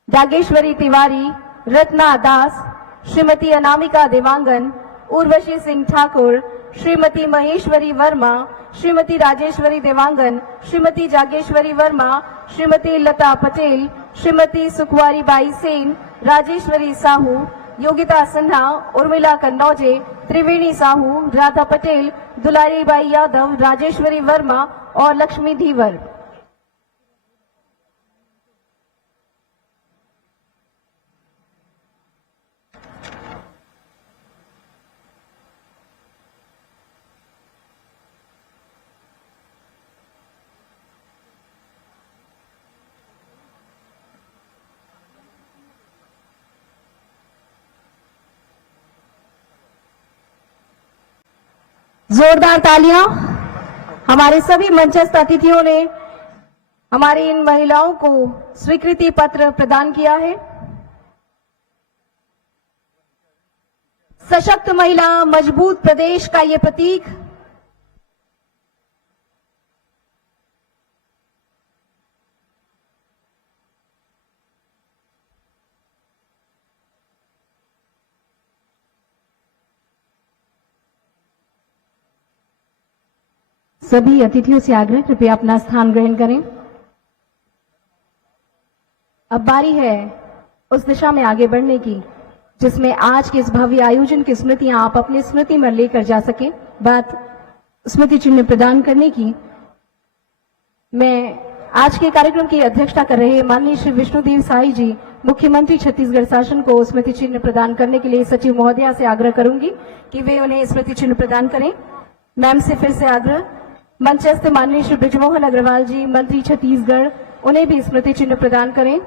दागेश्वरी तिवारी, रत्ना दास, श्रीमती अनामिका देवांगन, उर्वशी सिंह ठाकुर, श्रीमती महेश्वरी वर्मा, श्रीमती राजेश्वरी देवांगन, श्रीमती जागेश्वरी वर्मा, श्रीमती लता पटेल, श्रीमती सुखवारी बाई सेन, राजेश्वरी साहू, योगिता सिन्हा, उर्मिला कन्नौजे, त्रिवेणी साहू, राधा पटेल, दुलारी बाई यादव, राजेश्वरी वर्मा और लक्ष्मी धीवर। जोरदार तालियां। हमारे सभी मंचस्थ अतिथियों ने हमारी इन महिलाओं को स्वीकृति पत्र प्रदान किया है। सशक्त महिला, मजबूत प्रदेश का ये प्रतीक। सभी अतिथियों से आग्रह, कृपया अपना स्थान ग्रहण करें। अब बारी है उस दिशा में आगे बढ़ने की जिसमें आज के इस भव्य आयोजन की स्मृतियां आप अपनी स्मृति में लेकर जा सके। बात स्मृति चिन्ह प्रदान करने की। मैं आज के कार्यक्रम की अध्यक्षता कर रहे माननीय श्री विष्णुदेव साई जी, मुख्यमंत्री छत्तीसगढ़ शासन को स्मृति चिन्ह प्रदान करने के लिए सचिव महोदया से आग्रह करूंगी कि वे उन्हें स्मृति चिन्ह प्रदान करें। मैम से फिर से आग्रह, मंचस्थ माननीय श्री बृजमोहन अग्रवाल जी, मंत्री छत्तीसगढ़, उन्हें भी स्मृति चिन्ह प्रदान करें।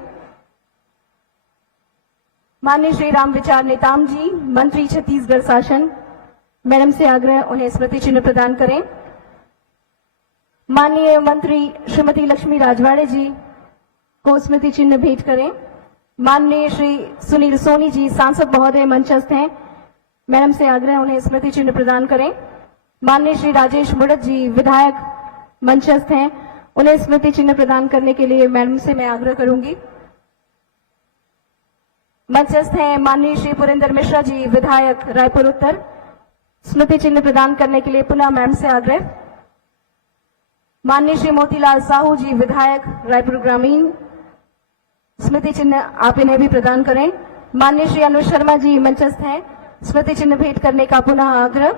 माननीय श्री राम विचार नेताम जी, मंत्री छत्तीसगढ़ शासन, मैडम से आग्रह, उन्हें स्मृति चिन्ह प्रदान करें। माननीय मंत्री श्रीमती लक्ष्मी राजवाड़े जी को स्मृति चिन्ह भेंट करें। माननीय श्री सुनील सोनी जी, सांसद महोदय मंचस्थ हैं, मैडम से आग्रह, उन्हें स्मृति चिन्ह प्रदान करें। माननीय श्री राजेश मुड़त जी, विधायक मंचस्थ हैं, उन्हें स्मृति चिन्ह प्रदान करने के लिए मैडम से मैं आग्रह करूंगी। मंचस्थ हैं माननीय श्री पुरेंद्र मिश्रा जी, विधायक रायपुर उत्तर, स्मृति चिन्ह प्रदान करने के लिए पुनः मैम से आग्रह। माननीय श्री मोतीलाल साहू जी विधायक रायपुर ग्रामीण, स्मृति चिन्ह आप इन्हें भी प्रदान करें। माननीय श्री अनुज शर्मा जी मंचस्थ हैं, स्मृति चिन्ह भेंट करने का पुनः आग्रह।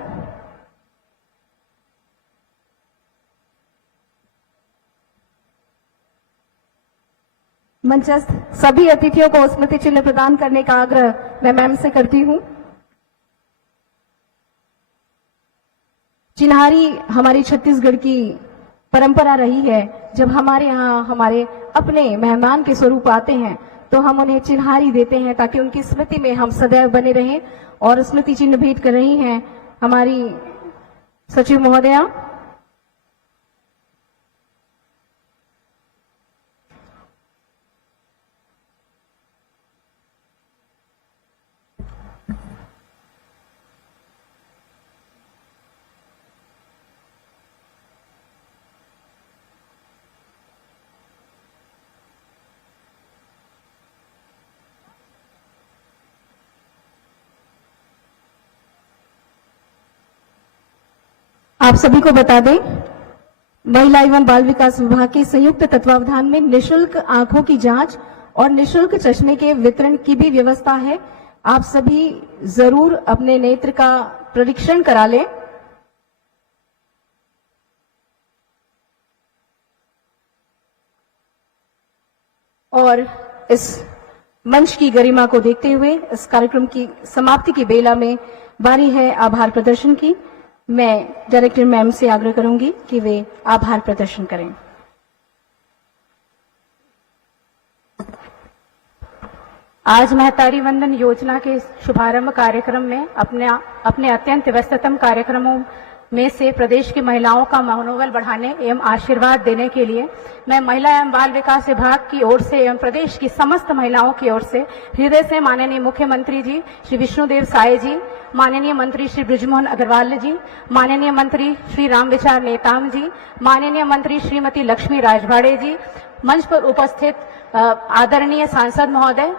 मंचस्थ सभी अतिथियों को स्मृति चिन्ह प्रदान करने का आग्रह मैं मैम से करती हूं। चिन्हारी हमारी छत्तीसगढ़ की परंपरा रही है। जब हमारे यहाँ हमारे अपने मेहमान के स्वरूप आते हैं तो हम उन्हें चिन्हारी देते हैं ताकि उनकी स्मृति में हम सदैव बने रहें। और स्मृति चिन्ह भेंट कर रही हैं हमारी सचिव महोदया। आप सभी को बता दें, महिला एवं बाल विकास विभाग के संयुक्त तत्वावधान में निशुल्क आंखों की जांच और निशुल्क चश्मे के वितरण की भी व्यवस्था है। आप सभी जरूर अपने नेत्र का परीक्षण करा लें। और इस मंच की गरिमा को देखते हुए इस कार्यक्रम की समाप्ति की बेला में बारी है आभार प्रदर्शन की। मैं डायरेक्टर मैम से आग्रह करूंगी कि वे आभार प्रदर्शन करें। आज महतारी वंदन योजना के शुभारंभ कार्यक्रम में अपने अत्यंत व्यस्ततम कार्यक्रमों में से प्रदेश की महिलाओं का मनोबल बढ़ाने एवं आशीर्वाद देने के लिए मैं महिला एवं बाल विकास विभाग की ओर से एवं प्रदेश की समस्त महिलाओं की ओर से हृदय से माननीय मुख्यमंत्री जी श्री विष्णुदेव साय जी, माननीय मंत्री श्री बृजमोहन अग्रवाल जी, माननीय मंत्री श्री रामविचार नेताम जी, माननीय मंत्री श्रीमती लक्ष्मी राजवाड़े जी, मंच पर उपस्थित आदरणीय सांसद महोदय,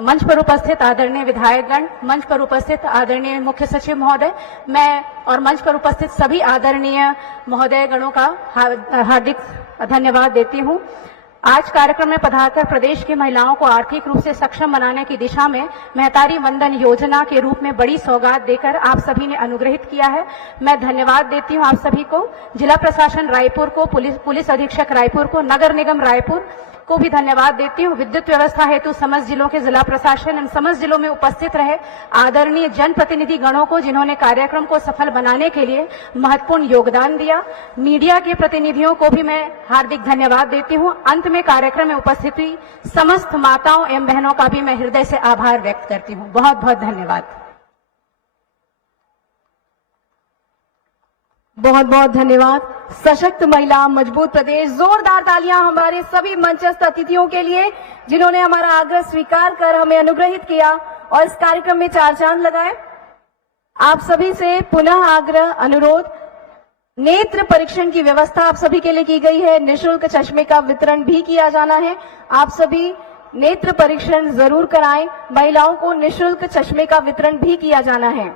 मंच पर उपस्थित आदरणीय विधायकगण, मंच पर उपस्थित आदरणीय मुख्य सचिव महोदय, मैं और मंच पर उपस्थित सभी आदरणीय महोदय गणों का हार्दिक धन्यवाद देती हूं। आज कार्यक्रम में पधारकर प्रदेश की महिलाओं को आर्थिक रूप से सक्षम बनाने की दिशा में महतारी वंदन योजना के रूप में बड़ी सौगात देकर आप सभी ने अनुग्रहित किया है। मैं धन्यवाद देती हूं आप सभी को, जिला प्रशासन रायपुर को, पुलिस अधीक्षक रायपुर को, नगर निगम रायपुर को भी धन्यवाद देती हूँ। विद्युत व्यवस्था हेतु समस्त जिलों के जिला प्रशासन एवं समस्त जिलों में उपस्थित रहे आदरणीय जनप्रतिनिधि गणों को, जिन्होंने कार्यक्रम को सफल बनाने के लिए महत्वपूर्ण योगदान दिया। मीडिया के प्रतिनिधियों को भी मैं हार्दिक धन्यवाद देती हूँ। अंत में कार्यक्रम में उपस्थित हुई समस्त माताओं एवं बहनों का भी मैं हृदय से आभार व्यक्त करती हूँ। बहुत बहुत धन्यवाद। बहुत बहुत धन्यवाद। सशक्त महिला, मजबूत प्रदेश। जोरदार तालियां हमारे सभी मंचस्थ अतिथियों के लिए जिन्होंने हमारा आग्रह स्वीकार कर हमें अनुग्रहित किया और इस कार्यक्रम में चार चांद लगाए। आप सभी से पुनः आग्रह, अनुरोध, नेत्र परीक्षण की व्यवस्था आप सभी के लिए की गई है। निःशुल्क चश्मे का वितरण भी किया जाना है। आप सभी नेत्र परीक्षण जरूर कराएं। महिलाओं को निःशुल्क चश्मे का वितरण भी किया जाना है।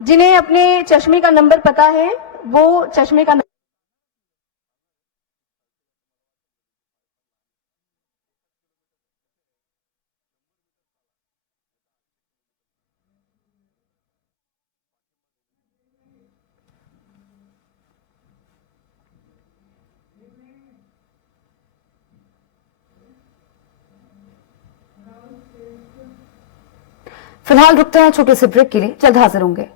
जिन्हें अपने चश्मे का नंबर पता है वो चश्मे का फिलहाल रुकते हैं छोटे से ब्रेक के लिए, जल्द हाजिर होंगे।